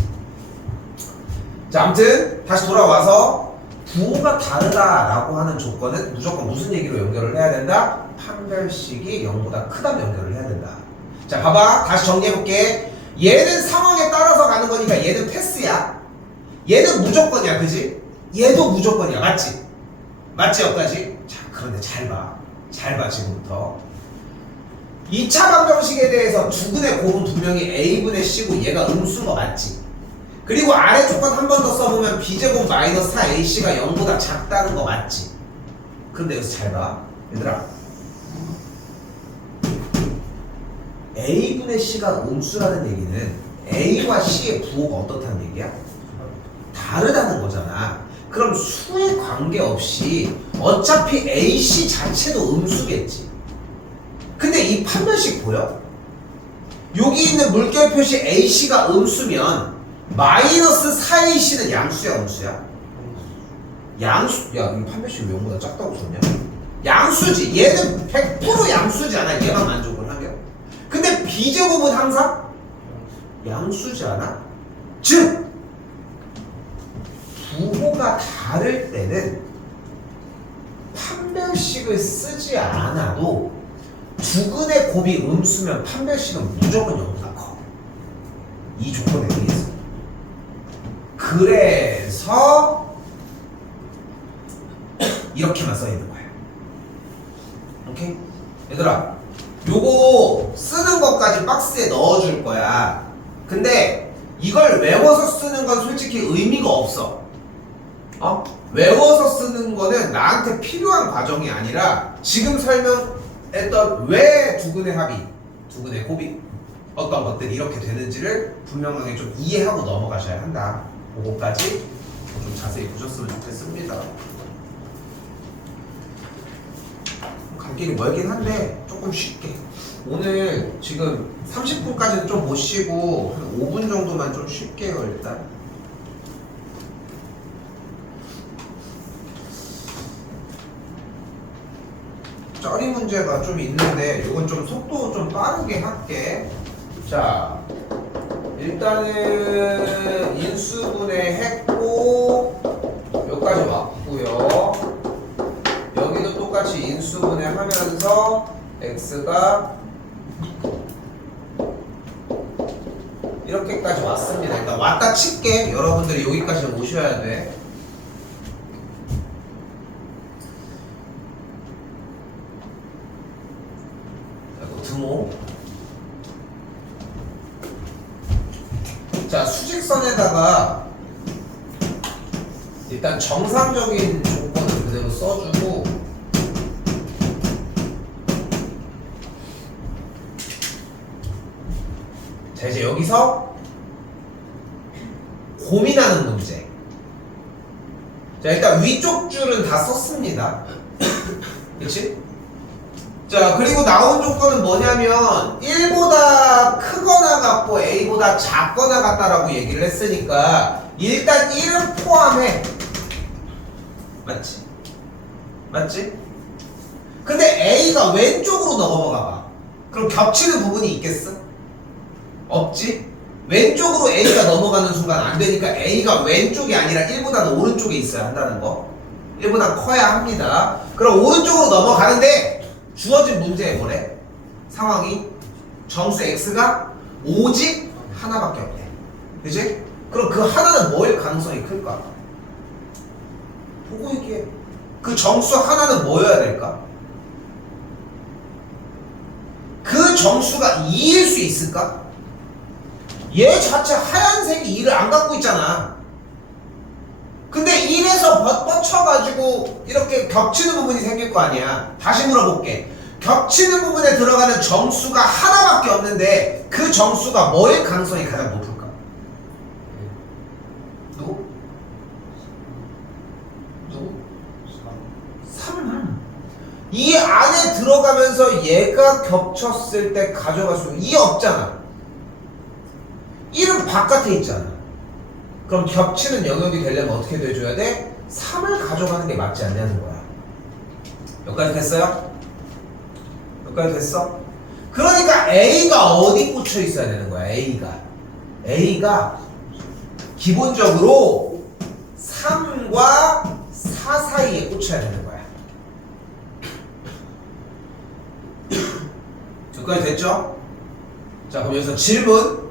자, 아무튼 다시 돌아와서 부호가 다르다라고 하는 조건은 무조건 무슨 얘기로 연결을 해야 된다? 판별식이 0보다 크다면 연결을 해야 된다. 자, 봐봐. 다시 정리해볼게. 얘는 상황에 따라서 가는 거니까 얘는 패스야. 얘는 무조건이야, 그지? 얘도 무조건이야, 맞지? 맞지, 여기까지? 자, 그런데 잘 봐. 잘 봐, 지금부터. 2차 방정식에 대해서 두근의 곱은 분명히 A분의 C고 얘가 음수인 거 맞지? 그리고 아래 조건 한 번 더 써보면 b제곱 마이너스 4ac가 0보다 작다는 거 맞지? 근데 여기서 잘 봐. 얘들아, a분의 c가 음수라는 얘기는 a와 c의 부호가 어떻다는 얘기야? 다르다는 거잖아. 그럼 수에 관계없이 어차피 AC 자체도 음수겠지. 근데 이 판별식 보여? 여기 있는 물결 표시 AC가 음수면 마이너스 4AC는 양수야 음수야? 양수. 야, 이 판별식 왜 0보다 작다고 썼냐? 양수지. 얘는 100% 양수지 않아? 얘만 만족을 하면. 근데 B제곱은 항상 양수지 않아? 즉 부호가 다를 때는 판별식을 쓰지 않아도 두근의 곱이 음수면 판별식은 무조건 0보다 커. 이 조건에 의해서. 그래서 이렇게만 써있는 거야. 오케이? 얘들아, 요거 쓰는 것까지 박스에 넣어줄 거야. 근데 이걸 외워서 쓰는 건 솔직히 의미가 없어. 외워서 쓰는 거는 나한테 필요한 과정이 아니라 지금 설명했던 왜 두근의 합이, 두근의 곱이 어떤 것들이 이렇게 되는지를 분명하게 좀 이해하고 넘어가셔야 한다. 그거까지 좀 자세히 보셨으면 좋겠습니다. 갈 길이 멀긴 한데 조금 쉽게. 오늘 지금 30분까지는 좀 못 쉬고 한 5분 정도만 좀 쉴게요 일단. 쩌리 문제가 좀 있는데 이건 좀 속도 좀 빠르게 할게. 자, 일단은 인수분해 했고 여기까지 왔고요. 여기도 똑같이 인수분해 하면서 x가 이렇게까지 왔습니다. 일단 왔다 칠게. 여러분들이 여기까지 오셔야 돼. 등호. 자, 수직선에다가 일단 정상적인 조건을 그대로 써주고 자, 이제 여기서 고민하는 문제. 자, 일단 위쪽 줄은 다 썼습니다. 그치? 자, 그리고 나온 조건은 뭐냐면 1보다 크거나 같고 A보다 작거나 같다라고 얘기를 했으니까 일단 1은 포함해. 맞지? 맞지? 근데 A가 왼쪽으로 넘어가봐. 그럼 겹치는 부분이 있겠어? 없지? 왼쪽으로 A가 넘어가는 순간 안 되니까 A가 왼쪽이 아니라 1보다는 오른쪽에 있어야 한다는 거. 1보다 커야 합니다. 그럼 오른쪽으로 넘어가는데 주어진 문제에 뭐래? 상황이 정수 x가 오직 하나밖에 없대. 그치? 그럼 그 하나는 뭐일 가능성이 클까? 보고 얘기해. 그 정수 하나는 뭐여야 될까? 그 정수가 2일 수 있을까? 얘 자체 하얀색이 2를 안 갖고 있잖아. 근데 1에서 뻗쳐가지고 이렇게 겹치는 부분이 생길 거 아니야. 다시 물어볼게. 겹치는 부분에 들어가는 정수가 하나밖에 없는데 그 정수가 뭐일 가능성이 가장 높을까? 누구? 누구? 3. 이 안에 들어가면서 얘가 겹쳤을 때 가져갈 수 있는 2 없잖아. 1은 바깥에 있잖아. 그럼 겹치는 영역이 되려면 어떻게 돼줘야 돼? 3을 가져가는 게 맞지 않냐는 거야. 여기까지 됐어요? 여기까지 됐어? 그러니까 A가 어디 꽂혀 있어야 되는 거야? A가 기본적으로 3과 4 사이에 꽂혀야 되는 거야. 여기까지 됐죠? 자, 그럼 여기서 질문.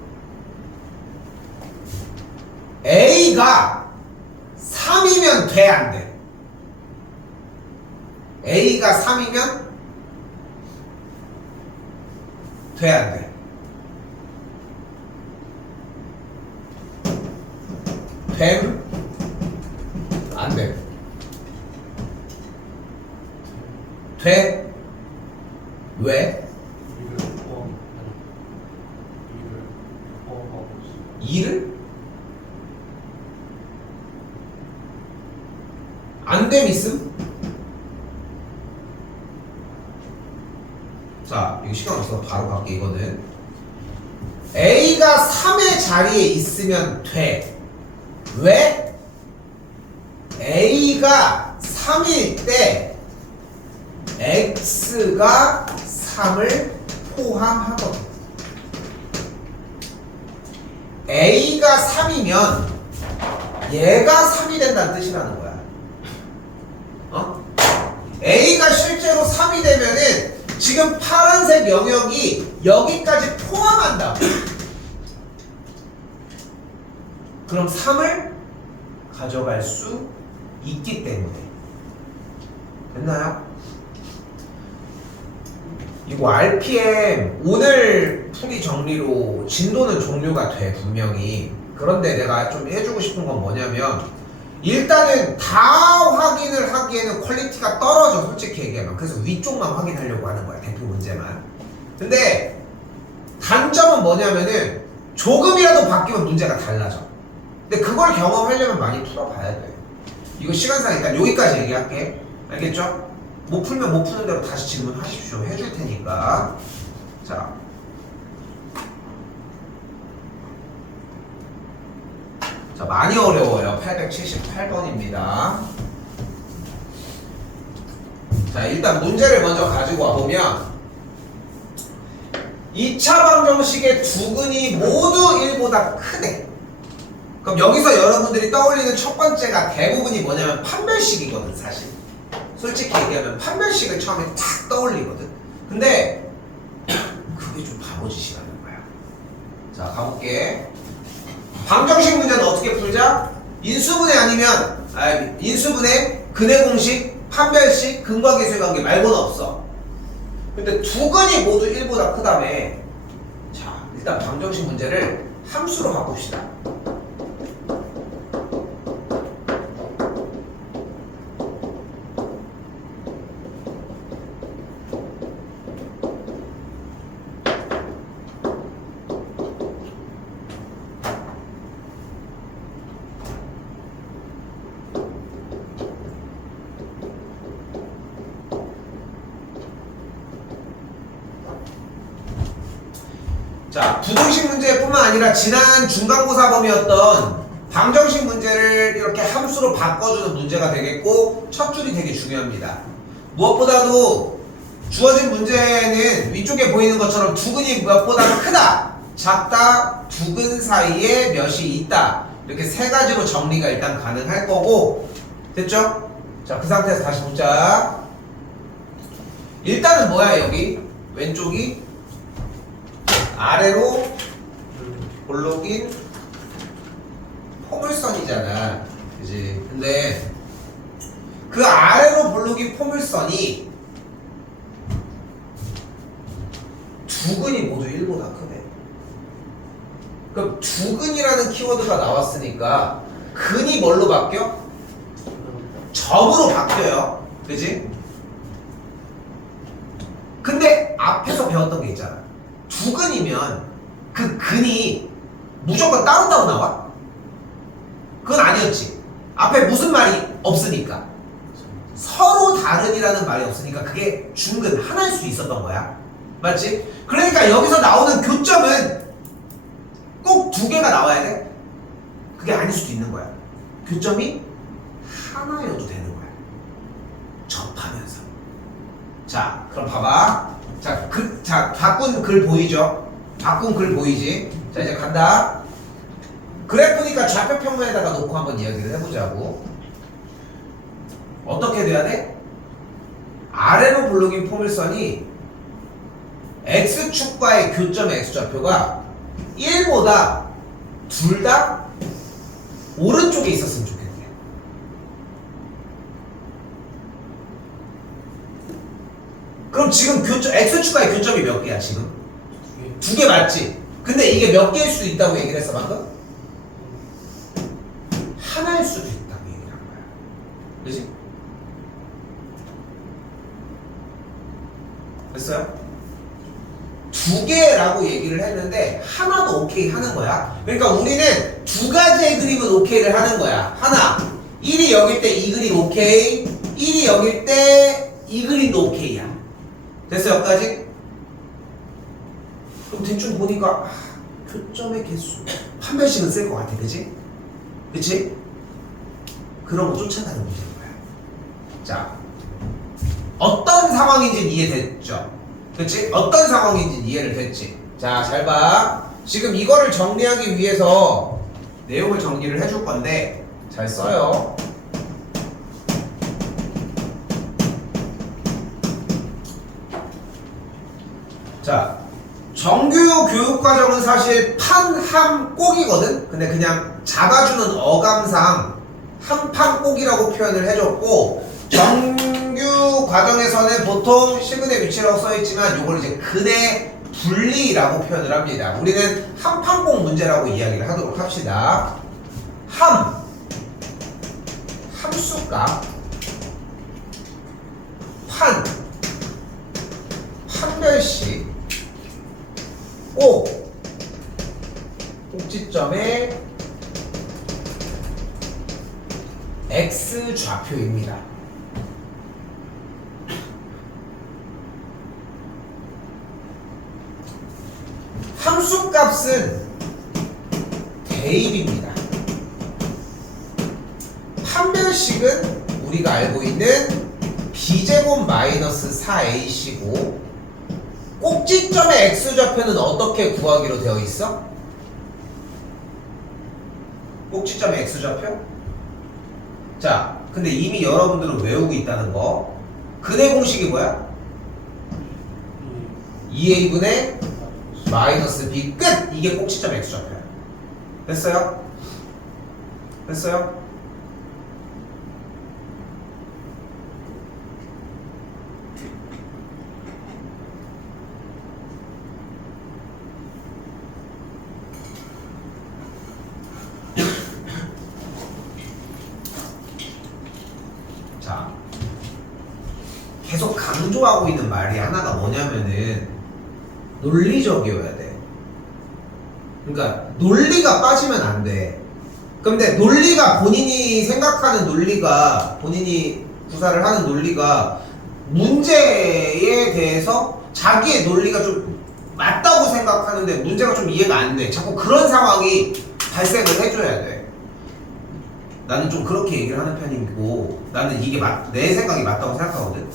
A가 3이면 돼, 안 돼? A가 3이면 돼, 안 돼? 됨? 안 돼. 돼? 왜? 이를 포함 이를 포함하고 있어. 2를? 안 됨 있음? 자, 이거 시간 없어서 바로 갈게. 이거는 A가 3의 자리에 있으면 돼. 왜? A가 3일 때 X가 3을 포함하거든. A가 3이면 얘가 3이 된다는 뜻이라는 거야. 어? A가 실제로 3이 되면은 지금 파란색 영역이 여기까지 포함한다. 그럼 3을 가져갈 수 있기 때문에. 됐나요? 이거 RPM 오늘 풀이 정리로 진도는 종료가 돼 분명히. 그런데 내가 좀 해주고 싶은 건 뭐냐면 일단은 다 확인을 하기에는 퀄리티가 떨어져 솔직히 얘기하면. 그래서 위쪽만 확인하려고 하는 거야 대표 문제만. 근데 단점은 뭐냐면은 조금이라도 바뀌면 문제가 달라져. 근데 그걸 경험하려면 많이 풀어봐야 돼. 이거 시간상 일단 여기까지 얘기할게. 알겠죠? 못 풀면 못 푸는 대로 다시 질문하십시오. 해줄 테니까. 자, 자 많이 어려워요. 878번입니다. 자, 일단 문제를 먼저 가지고 와보면 2차 방정식의 두 근이 모두 1보다 크대. 그럼 여기서 여러분들이 떠올리는 첫 번째가 대부분이 뭐냐면 판별식이거든 사실. 솔직히 얘기하면 판별식을 처음에 탁 떠올리거든. 근데 그게 좀 바보짓이라는 거야. 자, 가볼게. 방정식 문제는 어떻게 풀자? 인수분해 아니면 인수분해, 근해 공식, 판별식, 근과 계수의 관계 말고는 없어. 근데 두 근이 모두 1보다 크다며. 자, 일단 방정식 문제를 함수로 바꿉시다. 자, 부등식 문제뿐만 아니라 지난 중간고사 범위였던 방정식 문제를 이렇게 함수로 바꿔주는 문제가 되겠고 첫 줄이 되게 중요합니다. 무엇보다도 주어진 문제는 위쪽에 보이는 것처럼 두 근이 무엇보다 크다, 작다, 두 근 사이에 몇이 있다. 이렇게 세 가지로 정리가 일단 가능할 거고. 됐죠? 자, 그 상태에서 다시 보자. 일단은 뭐야 여기? 왼쪽이 아래로 볼록인 포물선이잖아. 그지? 근데 그 아래로 볼록인 포물선이 두 근이 모두 1보다 크네. 그럼 두 근이라는 키워드가 나왔으니까 근이 뭘로 바뀌어? 점으로 바뀌어요. 그지? 근데 앞에서 배웠던 게 있잖아. 두 근이면 그 근이 무조건 따로따로 나와? 그건 아니었지. 앞에 무슨 말이 없으니까. 서로 다른이라는 말이 없으니까 그게 중근 하나일 수 있었던 거야. 맞지? 그러니까 여기서 나오는 교점은 꼭 두 개가 나와야 돼? 그게 아닐 수도 있는 거야. 교점이 하나여도 되는 거야. 접하면서. 자, 그럼 봐봐. 자, 바꾼 글 보이죠? 바꾼 글 보이지? 자, 이제 간다. 그래프니까 좌표 평면에다가 놓고 한번 이야기를 해보자고. 어떻게 돼야 돼? 아래로 볼록인 포물선이 X축과의 교점의 X좌표가 1보다 둘 다 오른쪽에 있었으면 좋겠네. 그럼 지금 교점, X축과의 교점이 몇 개야 지금? 두 개 맞지? 근데 이게 몇 개일 수도 있다고 얘기를 했어 방금? 됐어요? 두 개라고 얘기를 했는데 하나도 오케이 하는 거야. 그러니까 우리는 두 가지의 그림은 오케이를 하는 거야. 하나, 1이 여길 때 이 그림 오케이, 1이 여길 때 이 그림도 오케이야. 됐어 여기까지? 그럼 대충 보니까 교점의 개수 한 별씩은 쓸 것 같아, 그치? 그치? 그런 거 쫓아가는 문제인 거야. 자, 어떤 상황인지 이해됐죠? 그치? 어떤 상황인지 이해를 됐지? 자, 잘 봐. 지금 이거를 정리하기 위해서 내용을 정리를 해줄 건데 잘 써요. 자, 정규 교육과정은 사실 판함 꼭이거든? 근데 그냥 잡아주는 어감상 한판 꼭이라고 표현을 해줬고, 정규 과정에서는 보통 시근의 위치라고 써있지만 요걸 이제 근의 분리라고 표현을 합니다. 우리는 한판꼭 문제라고 이야기를 하도록 합시다. 함수값, 판별식, 꼭지점의 x좌표입니다. 함수값은 대입입니다. 판별식은 우리가 알고 있는 b제곱 마이너스 4ac고, 꼭지점의 x좌표는 어떻게 구하기로 되어 있어? 꼭지점의 x좌표? 자, 근데 이미 여러분들은 외우고 있다는 거. 근의 공식이 뭐야? 2a분의 마이너스 b 끝! 이게 꼭지점 x좌표야. 됐어요? 됐어요? 자, 계속 강조하고 있는 말이 하나가 뭐냐면은 논리적이어야 돼. 그러니까 논리가 빠지면 안 돼. 근데 논리가 본인이 생각하는 논리가, 본인이 구사를 하는 논리가 문제에 대해서 자기의 논리가 좀 맞다고 생각하는데 문제가 좀 이해가 안 돼. 자꾸 그런 상황이 발생을 해줘야 돼. 나는 좀 그렇게 얘기를 하는 편이고, 나는 이게 내 생각이 맞다고 생각하거든.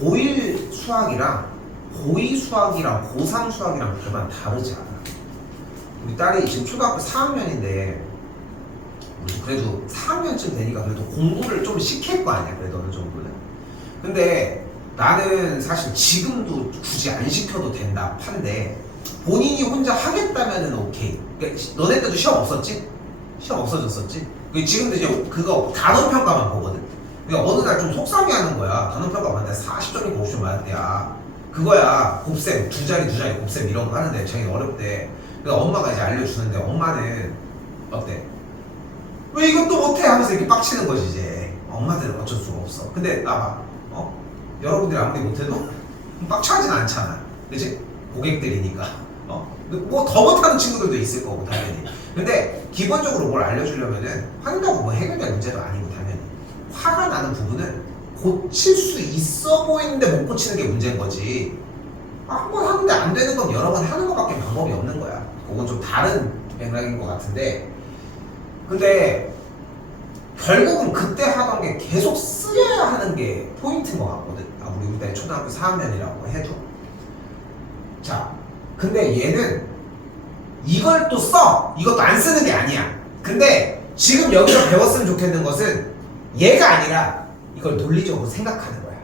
고1 수학이랑 고2 수학이랑 고3 수학이랑 별반 다르지 않아. 우리 딸이 지금 초등학교 4학년인데 그래도 4학년쯤 되니까 그래도 공부를 좀 시킬 거 아니야, 그래도 어느 정도는. 근데 나는 사실 지금도 굳이 안 시켜도 된다 판데, 본인이 혼자 하겠다면은 오케이. 그러니까 너네 때도 시험 없었지? 시험 없어졌었지? 지금도 이제 그거 단원평가만 보거든. 그러니까 어느 날 좀 속상해하는 거야. 단원평가 받는데 40점이고 50점 맞았대야. 그거야 곱셈, 두 자리 곱셈 이런 거 하는데 자기 어렵대. 그러니까 엄마가 이제 알려주는데 엄마는 어때? 왜 이것도 못해? 하면서 이렇게 빡치는 거지 이제. 엄마들은 어쩔 수가 없어. 근데 나봐, 여러분들이 아무리 못해도 빡쳐하진 않잖아, 그치? 고객들이니까. 뭐 더 못하는 친구들도 있을 거고 당연히. 근데 기본적으로 뭘 알려주려면은 한다고 뭐 해결될 문제도 아니고, 당연히 화가 나는 부분은 고칠 수 있어 보이는데 못 고치는 게 문제인 거지. 한 번 하는데 안 되는 건 여러 번 하는 것밖에 방법이 없는 거야. 그건 좀 다른 맥락인 것 같은데, 근데 결국은 그때 하던 게 계속 쓰여야 하는 게 포인트인 것 같거든. 우리 딸이 초등학교 4학년이라고 해도. 자, 근데 얘는 이걸 또 써. 이것도 안 쓰는 게 아니야. 근데 지금 여기서 배웠으면 좋겠는 것은 얘가 아니라 이걸 논리적으로 생각하는 거야.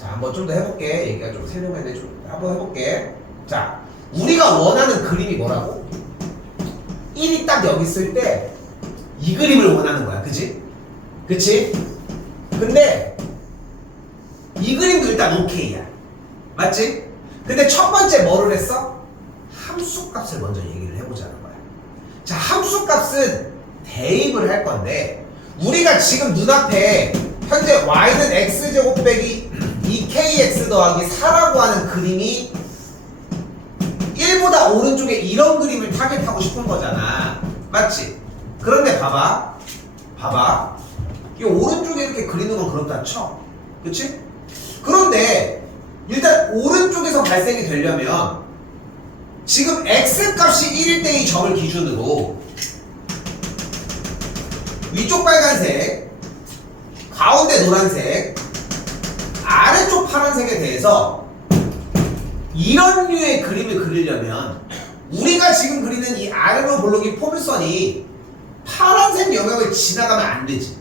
자, 한번 좀 더 해볼게. 얘기가 좀 설명했는데 좀 한번 해볼게. 자, 우리가 원하는 그림이 뭐라고? 1이 딱 여기 있을 때 이 그림을 원하는 거야. 그치? 그치? 근데 이 그림도 일단 오케이야. 맞지? 근데 첫 번째 뭐를 했어? 함수값을 먼저 얘기를 해보자는 거야. 자, 함수값은 대입을 할 건데, 우리가 지금 눈앞에 현재 y는 x제곱 빼기 2kx 더하기 4라고 하는 그림이 1보다 오른쪽에 이런 그림을 타겟하고 싶은 거잖아. 맞지? 그런데 봐봐. 이 오른쪽에 이렇게 그리는 건 그렇다 쳐. 그치? 그런데 일단 오른쪽에서 발생이 되려면 지금 x값이 1일 때의 점을 기준으로 위쪽 빨간색, 가운데 노란색, 아래쪽 파란색에 대해서 이런 류의 그림을 그리려면 우리가 지금 그리는 이 아래로 볼록이 포물선이 파란색 영역을 지나가면 안 되지.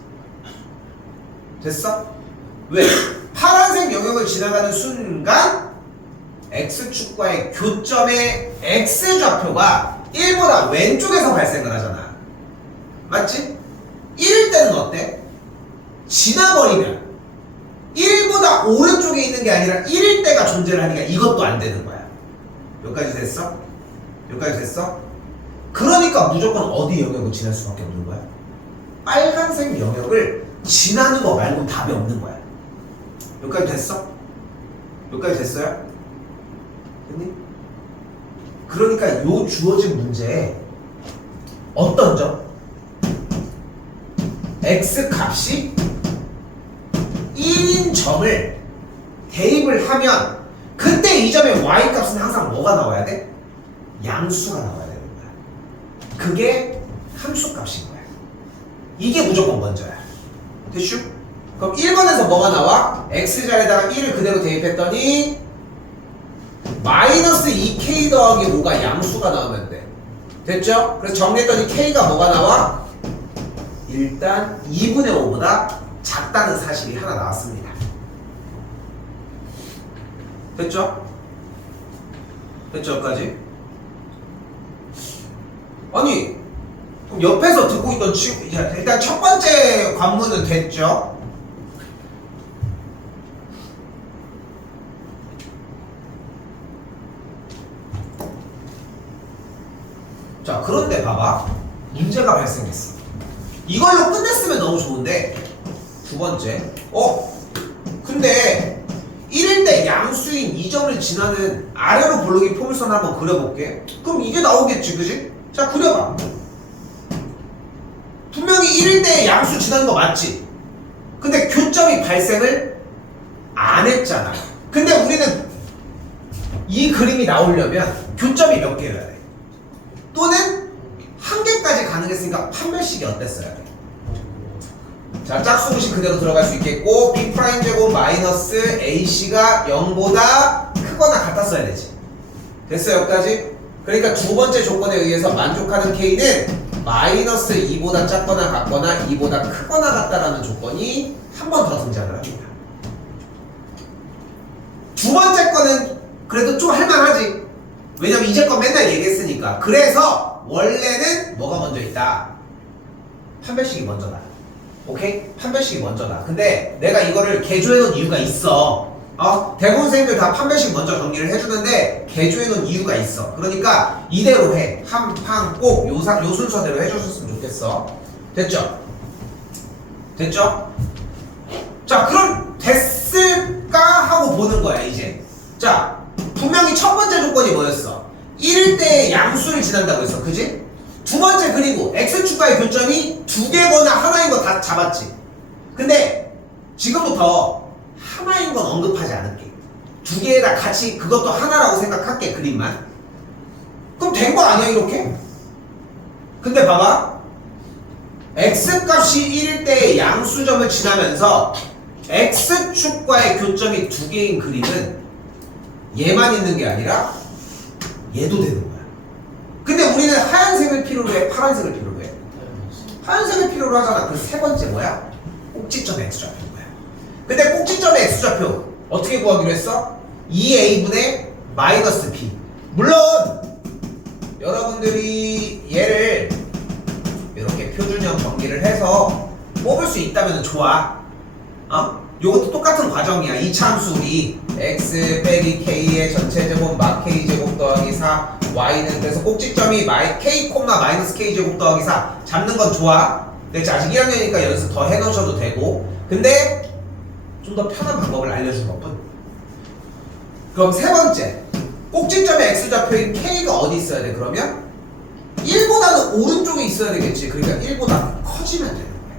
됐어? 왜? 파란색 영역을 지나가는 순간 x축과의 교점의 x좌표가 1보다 왼쪽에서 발생을 하잖아. 맞지? 1일 때는 어때? 지나버리면 1보다 오른쪽에 있는 게 아니라 1일 때가 존재를 하니까 이것도 안 되는 거야. 여기까지 됐어? 여기까지 됐어? 그러니까 무조건 어디 영역을 지날 수밖에 없는 거야? 빨간색 영역을 지나는 거 말고 답이 없는 거야. 여기까지 됐어? 여기까지 됐어요? 됐니? 그러니까 요 주어진 문제에 어떤 점? x 값이 1인 점을 대입을 하면 그때 이 점의 y 값은 항상 뭐가 나와야 돼? 양수가 나와야 되는 거야. 그게 함수 값인 거야. 이게 무조건 먼저야. 됐슈? 그럼 1번에서 뭐가 나와? x자리에다가 1을 그대로 대입했더니 마이너스 2k 더하기 5가 양수가 나오면 돼. 됐죠? 그래서 정리했더니 k가 뭐가 나와? 일단 2분의 5보다 작다는 사실이 하나 나왔습니다. 됐죠? 됐죠? 여기까지? 아니 그럼 옆에서 듣고 있던 친구 일단 첫 번째 관문은 됐죠? 자 그런데 봐봐 문제가 발생했어. 이걸로 끝냈으면 너무 좋은데 두 번째 근데 1일 때 양수인 이 점을 지나는 아래로 볼록이 포물선 한번 그려볼게. 그럼 이게 나오겠지 그지? 자 그려봐. 분명히 1일 때 양수 지나는 거 맞지? 근데 교점이 발생을 안 했잖아. 근데 우리는 이 그림이 나오려면 교점이 몇 개여야 돼? 또는 한 개까지 가능했으니까 판별식이 어땠어야 돼? 자 짝수무식 그대로 들어갈 수 있겠고 B'제곱 마이너스 AC가 0보다 크거나 같았어야 되지. 됐어요 여기까지? 그러니까 두 번째 조건에 의해서 만족하는 K는 마이너스 2보다 작거나 같거나 2보다 크거나 같다라는 조건이 한 번 더 등장을 합니다. 두 번째 거는 그래도 좀 할만하지. 왜냐면 이제 건 맨날 얘기했으니까. 그래서 원래는 뭐가 먼저 있다? 판별식이 먼저다. 오케이? 판별식이 먼저다. 근데 내가 이거를 개조해놓은 이유가 있어. 대본생들 다 판별식 먼저 정리를 해주는데 개조해놓은 이유가 있어. 그러니까 이대로 해. 한 판 꼭 요 순서대로 해주셨으면 좋겠어. 됐죠? 됐죠? 자 그럼 됐을까 하고 보는 거야 이제. 자 분명히 첫 번째 조건이 뭐였어? 1일 때 양수를 지난다고 했어. 그지? 두 번째 그리고 x축과의 교점이 두 개거나 하나인 거 다 잡았지. 근데 지금부터 하나인 건 언급하지 않을게. 두 개에다 같이 그것도 하나라고 생각할게 그림만. 그럼 된 거 아니야 이렇게? 근데 봐봐 x값이 1일 때의 양수점을 지나면서 x축과의 교점이 두 개인 그림은 얘만 있는 게 아니라 얘도 되는 거야. 근데 우리는 하얀색을 필요로 해? 파란색을 필요로 해? 하얀색을 필요로 하잖아. 그 세 번째 뭐야? 꼭지점 x좌표인 거야. 근데 꼭지점의 x좌표 어떻게 구하기로 했어? 2a분의 마이너스 b. 물론 여러분들이 얘를 이렇게 표준형 정리를 해서 뽑을 수 있다면 좋아. 요것도 똑같은 과정이야. 이차함수리 x 빼기 k의 전체 제곱 마 k 제곱 더하기 4 y는 그래서 꼭지점이 k, 마이너스 k 제곱 더하기 4 잡는 건 좋아. 근데 아직 1학년이니까 연습 더 해놓으셔도 되고. 근데 좀 더 편한 방법을 알려준 것뿐. 그럼 세 번째, 꼭지점의 x좌표인 k가 어디 있어야 돼? 그러면 1보다는 오른쪽에 있어야 되겠지. 그러니까 1보다 커지면 되는 거야.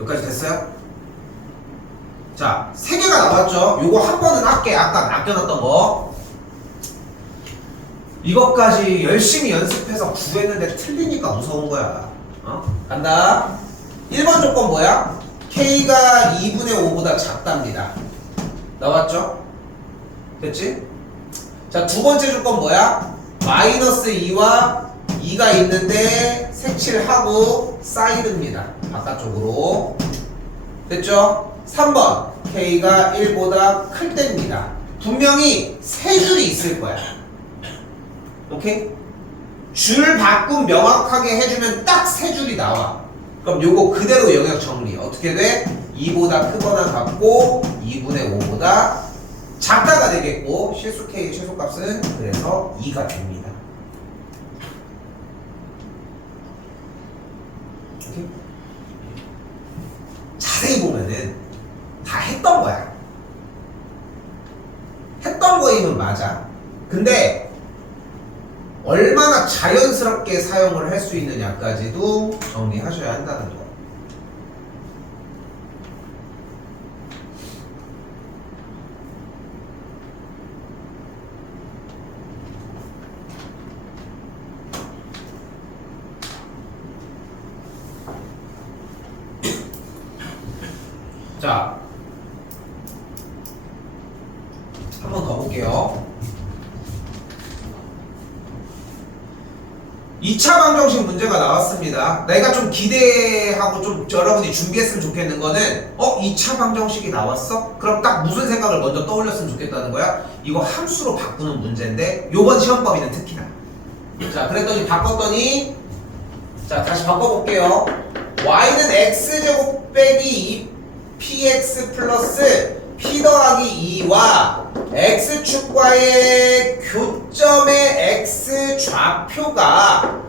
여기까지 됐어요? 자, 3개가 나왔죠? 요거 한 번은 할게. 아까 남겨놨던 거. 이것까지 열심히 연습해서 구했는데 틀리니까 무서운 거야. 간다. 1번 조건 뭐야? k가 2분의 5보다 작답니다. 나왔죠? 됐지? 자, 두 번째 조건 뭐야? 마이너스 2와 2가 있는데 색칠하고 사이드입니다. 바깥쪽으로. 됐죠? 3번 k가 1보다 클 때입니다. 분명히 세 줄이 있을 거야. 오케이? 줄 바꿈 명확하게 해주면 딱 세 줄이 나와. 그럼 요거 그대로 영역 정리. 어떻게 돼? 2보다 크거나 같고 2분의 5보다 작다가 되겠고 실수 k의 최소값은 그래서 2가 됩니다. 오케이? 자세히 보면은 다 했던 거야. 했던 거임은 맞아. 근데 얼마나 자연스럽게 사용을 할 수 있느냐까지도 정리하셔야 한다는 거. 자, 한 번 더 볼게요. 2차 방정식 문제가 나왔습니다. 내가 좀 기대하고 좀 여러분이 준비했으면 좋겠는 거는 2차 방정식이 나왔어? 그럼 딱 무슨 생각을 먼저 떠올렸으면 좋겠다는 거야? 이거 함수로 바꾸는 문제인데 요번 시험 범위는 특히나. 자, 그랬더니 바꿨더니 자, 다시 바꿔볼게요. y는 x제곱 빼기 2px 플러스 p 더하기 2와 x축과의 교점의 x좌표가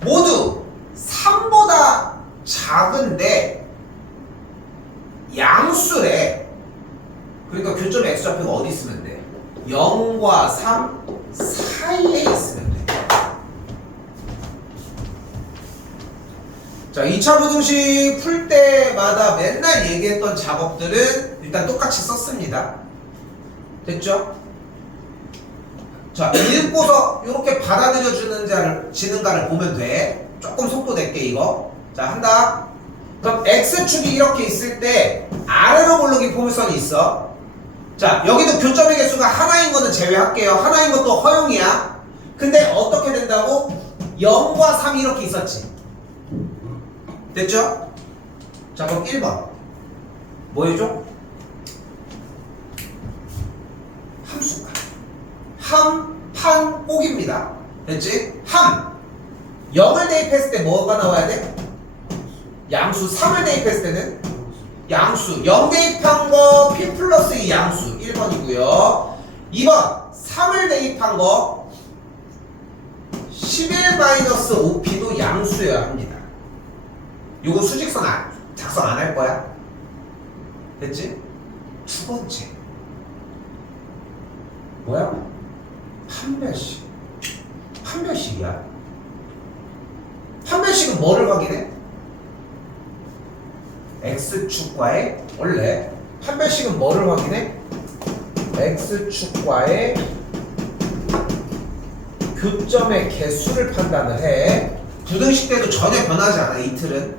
모두 3보다 작은데 양수래. 그러니까 교점의 x좌표가 어디 있으면 돼? 0과 3 사이에 있으면 돼. 자, 2차 부등식 풀 때마다 맨날 얘기했던 작업들은 일단 똑같이 썼습니다. 됐죠? 자, 읽고서 이렇게 받아들여지는가를 보면 돼. 조금 속도 낼게 이거. 자, 한다. 그럼 x축이 이렇게 있을 때 아래로 고르기 포물선이 있어. 자, 여기도 교점의 개수가 하나인 거는 제외할게요. 하나인 것도 허용이야. 근데 어떻게 된다고? 0과 3이 이렇게 있었지. 됐죠? 자, 그럼 1번 뭐 해줘? 함수가 함판 꼭입니다. 됐지? 함 0을 대입했을 때 뭐가 나와야 돼? 양수. 3을 대입했을 때는 양수. 0 대입한 거 p 플러스 2 양수 1번이고요 2번 3을 대입한 거 11-5p도 양수여야 합니다. 요거 수직선 작성 안 할 거야. 됐지? 두 번째 뭐야? 판별식. 판별식이야. 판별식은 뭐를 확인해? x축과의 원래 판별식은 뭐를 확인해? x축과의 교점의 개수를 판단을 해. 부등식 때도 전혀 변하지 않아. 이틀은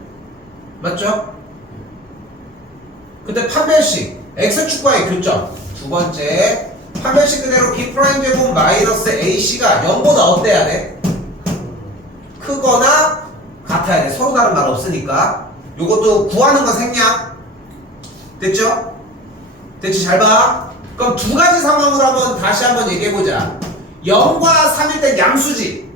맞죠? 근데 판별식 x축과의 교점 두 번째 판별식 그대로 b'제곱 마이너스 ac가 0보다 어때야 돼? 크거나 같아야 돼. 서로 다른 말 없으니까. 요것도 구하는 건 생략. 됐죠? 됐지? 잘 봐. 그럼 두 가지 상황으로 다시 한번 얘기해보자. 0과 3일 땐 양수지.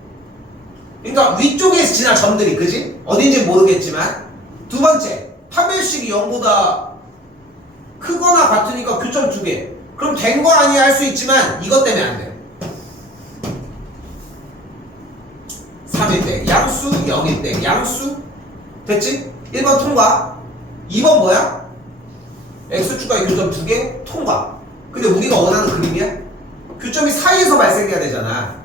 그러니까 위쪽에 지나 점들이, 그지? 어딘지 모르겠지만. 두 번째, 판별식이 0보다 크거나 같으니까 교점 두 개. 그럼 된 거 아니야 할 수 있지만 이것 때문에 안 돼. 3일 때 양수, 0일 때 양수. 됐지? 1번 통과. 2번 뭐야? X축과의 교점 2개 통과. 근데 우리가 원하는 그림이야? 교점이 사이에서 발생해야 되잖아.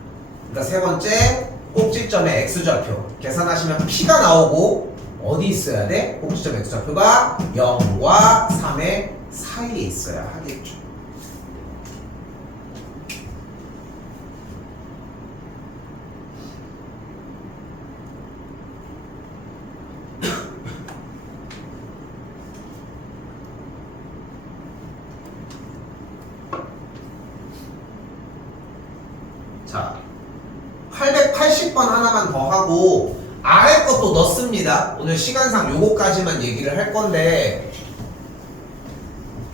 그러니까 세 번째 꼭지점의 X좌표 계산하시면 P가 나오고 어디 있어야 돼? 꼭지점 X좌표가 0과 3의 사이에 있어야 하겠죠. 자, 880번 하나만 더 하고 아래 것도 넣습니다. 오늘 시간상 요거까지만 얘기를 할 건데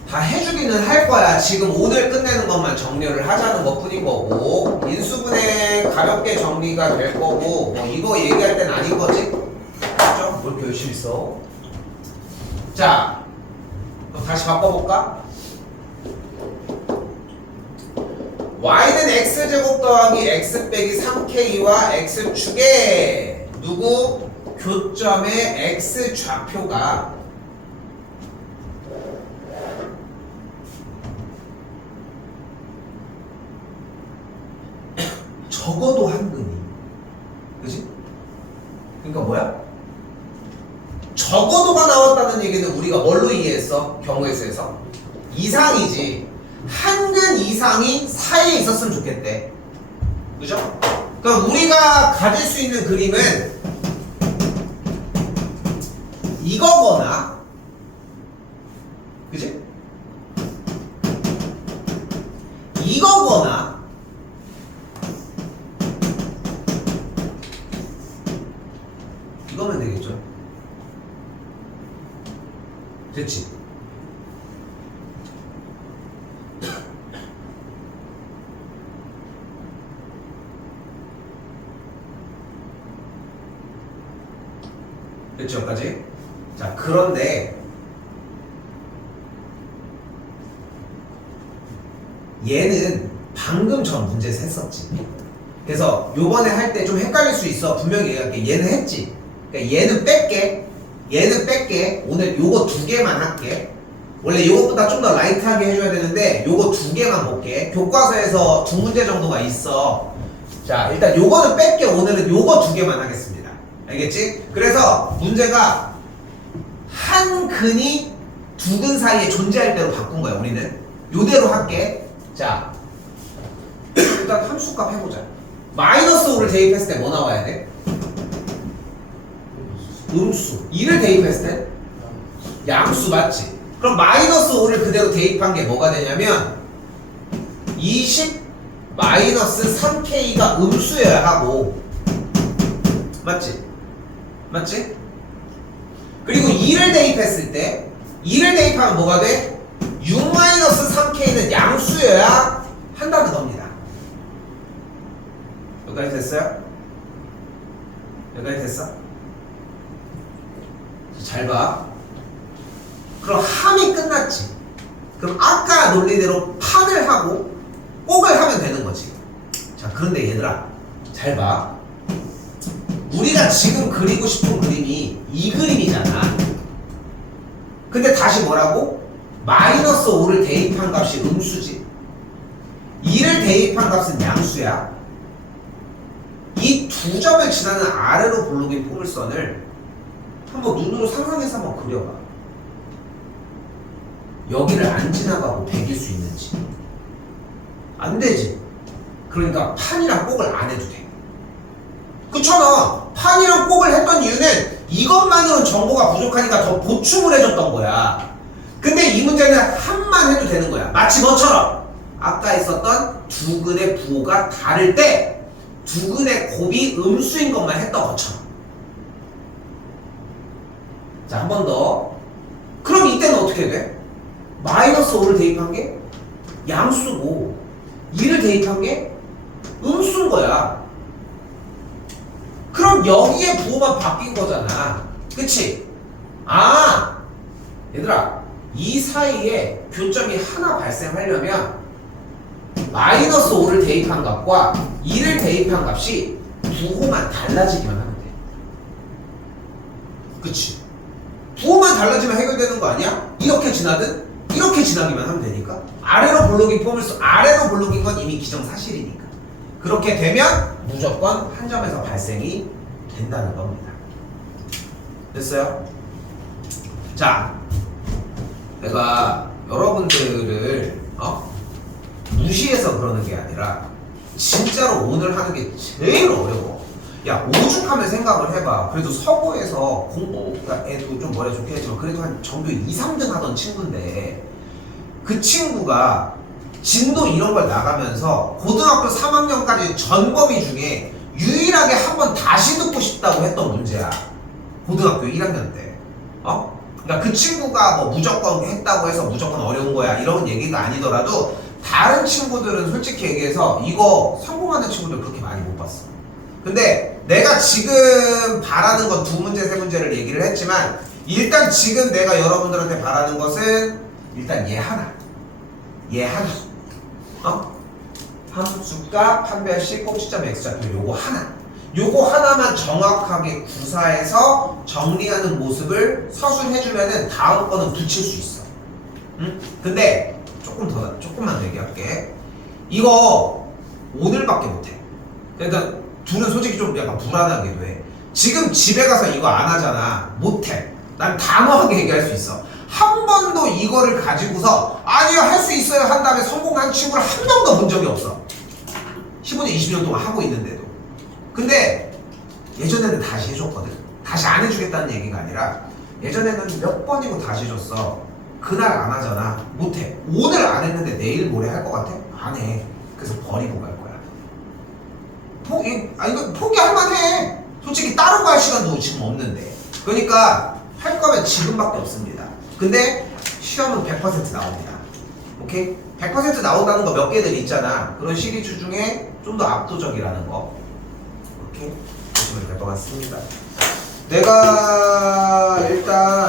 다 해주기는 할 거야. 지금 오늘 끝내는 것만 정리를 하자는 것 뿐인 거고 인수분해 가볍게 정리가 될 거고 뭐 이거 얘기할 땐 아닌 거지? 그렇죠? 뭘 이렇게 열심히 써? 자, 그럼 다시 바꿔볼까? y는 x제곱 더하기 x 빼기 3k와 x축에 누구? 교점의 x좌표가 적어도 한 근이. 그치? 그러니까 뭐야? 적어도가 나왔다는 얘기는 우리가 뭘로 이해했어? 경우의 수에서? 이상이지. 한 근 이상이 사이에 있었으면 좋겠대. 그죠? 그럼 우리가 가질 수 있는 그림은 이거거나, 그지? 이거거나, 이거면 되겠죠? 됐지? 됐죠? 여기까지? 자, 그런데 얘는 방금 전 문제에서 했었지. 그래서 요번에 할 때 좀 헷갈릴 수 있어. 분명히 얘기할게. 얘는 했지. 그러니까 얘는 뺄게. 얘는 뺄게. 오늘 요거 2개만 할게. 원래 요것보다 좀 더 라이트하게 해줘야 되는데 요거 2개만 볼게. 교과서에서 2문제 정도가 있어. 자, 일단 요거는 뺄게. 오늘은 요거 2개만 하겠습니다. 알겠지? 그래서 문제가 한 근이 2근 사이에 존재할 대로 바꾼 거야. 우리는 요대로 할게. 자, 일단 함수값 해보자. 마이너스 5를 대입했을 때 뭐 나와야 돼? 음수. 2를 대입했을 때 양수. 맞지? 그럼 마이너스 5를 그대로 대입한 게 뭐가 되냐면 20 마이너스 3k가 음수여야 하고, 맞지? 맞지? 그리고 2를 대입했을 때 2를 대입하면 뭐가 돼? 6 마이너스 3k는 양수여야 한다는 겁니다. 여기까지 됐어요? 여기까지 됐어? 잘 봐. 그럼 함이 끝났지. 그럼 아까 논리대로 판을 하고 꼭을 하면 되는 거지. 자, 그런데 얘들아 잘 봐. 우리가 지금 그리고 싶은 그림이 이 그림이잖아. 근데 다시 뭐라고? 마이너스 5를 대입한 값이 음수지. 2를 대입한 값은 양수야. 이 두 점을 지나는 아래로 볼록인 포물선을 한번 눈으로 상상해서 한번 그려봐. 여기를 안 지나가고 베길 수 있는지. 안 되지. 그러니까 판이랑 꼭을 안 해도 돼. 그렇잖아. 판이랑 꼭을 했던 이유는 이것만으로는 정보가 부족하니까 더 보충을 해줬던 거야. 근데 이 문제는 한만 해도 되는 거야. 마치 뭐처럼 아까 있었던 두 근의 부호가 다를 때 두 근의 곱이 음수인 것만 했던 것처럼. 자, 한 번 더. 그럼 이때는 어떻게 돼? 마이너스 5를 대입한 게 양수고 2를 대입한 게 음수인 거야. 그럼 여기에 부호만 바뀐 거잖아. 그치? 아, 얘들아, 이 사이에 교점이 하나 발생하려면 마이너스 5를 대입한 값과 2를 대입한 값이 부호만 달라지기만 하면 돼. 그치? 부호만 달라지면 해결되는 거 아니야? 이렇게 지나든 이렇게 지나기만 하면 되니까. 아래로 볼록인 포물수, 아래로 볼록인 건 이미 기정사실이니까. 그렇게 되면 무조건 한 점에서 발생이 된다는 겁니다. 됐어요? 자, 내가 여러분들을 무시해서 그러는 게 아니라 진짜로 오늘 하는 게 제일 어려워. 야, 오죽하면 생각을 해봐. 그래도 서고에서 공부가 애도 좀 머리가 좋게 했지만 그래도 한 전교 2, 3등 하던 친구인데 그 친구가 진도 이런 걸 나가면서 고등학교 3학년까지 전범위 중에 유일하게 한 번 다시 듣고 싶다고 했던 문제야. 고등학교 1학년 때. 그러니까 그 친구가 뭐 무조건 했다고 해서 무조건 어려운 거야 이런 얘기가 아니더라도 다른 친구들은 솔직히 얘기해서 이거 성공하는 친구들 그렇게 많이 못 봤어. 근데 내가 지금 바라는 건 2문제, 3문제를 얘기를 했지만 일단 지금 내가 여러분들한테 바라는 것은 일단 얘 하나. 함수값, 판별식, 꼭지점 x좌표 요거 하나. 요거 하나만 정확하게 구사해서 정리하는 모습을 서술해주면은 다음 거는 붙일 수 있어. 응? 근데 조금만 더 얘기할게. 이거 오늘밖에 못해. 그러니까 둘은 솔직히 좀 약간 불안하기도 해. 지금 집에 가서 이거 안 하잖아. 못해. 난 단호하게 얘기할 수 있어. 한 번도 이거를 가지고서 아니요 할 수 있어요 한 다음에 성공한 친구를 한 명도 본 적이 없어. 15년 20년 동안 하고 있는데도. 근데 예전에는 다시 해줬거든. 다시 안 해주겠다는 얘기가 아니라 예전에는 몇 번이고 다시 해줬어. 그날 안 하잖아. 못해. 오늘 안 했는데 내일 모레 할 것 같아? 안 해. 그래서 버리고 갈 거야. 이거 포기할 만해. 솔직히 다른 거 할 시간도 지금 없는데. 그러니까 할 거면 지금밖에 없습니다. 근데 시험은 100% 나옵니다. 오케이? 100% 나온다는 거 몇 개들 있잖아. 그런 시리즈 중에 좀 더 압도적이라는 거. 오케이? 보시면 될 것 같습니다. 내가 일단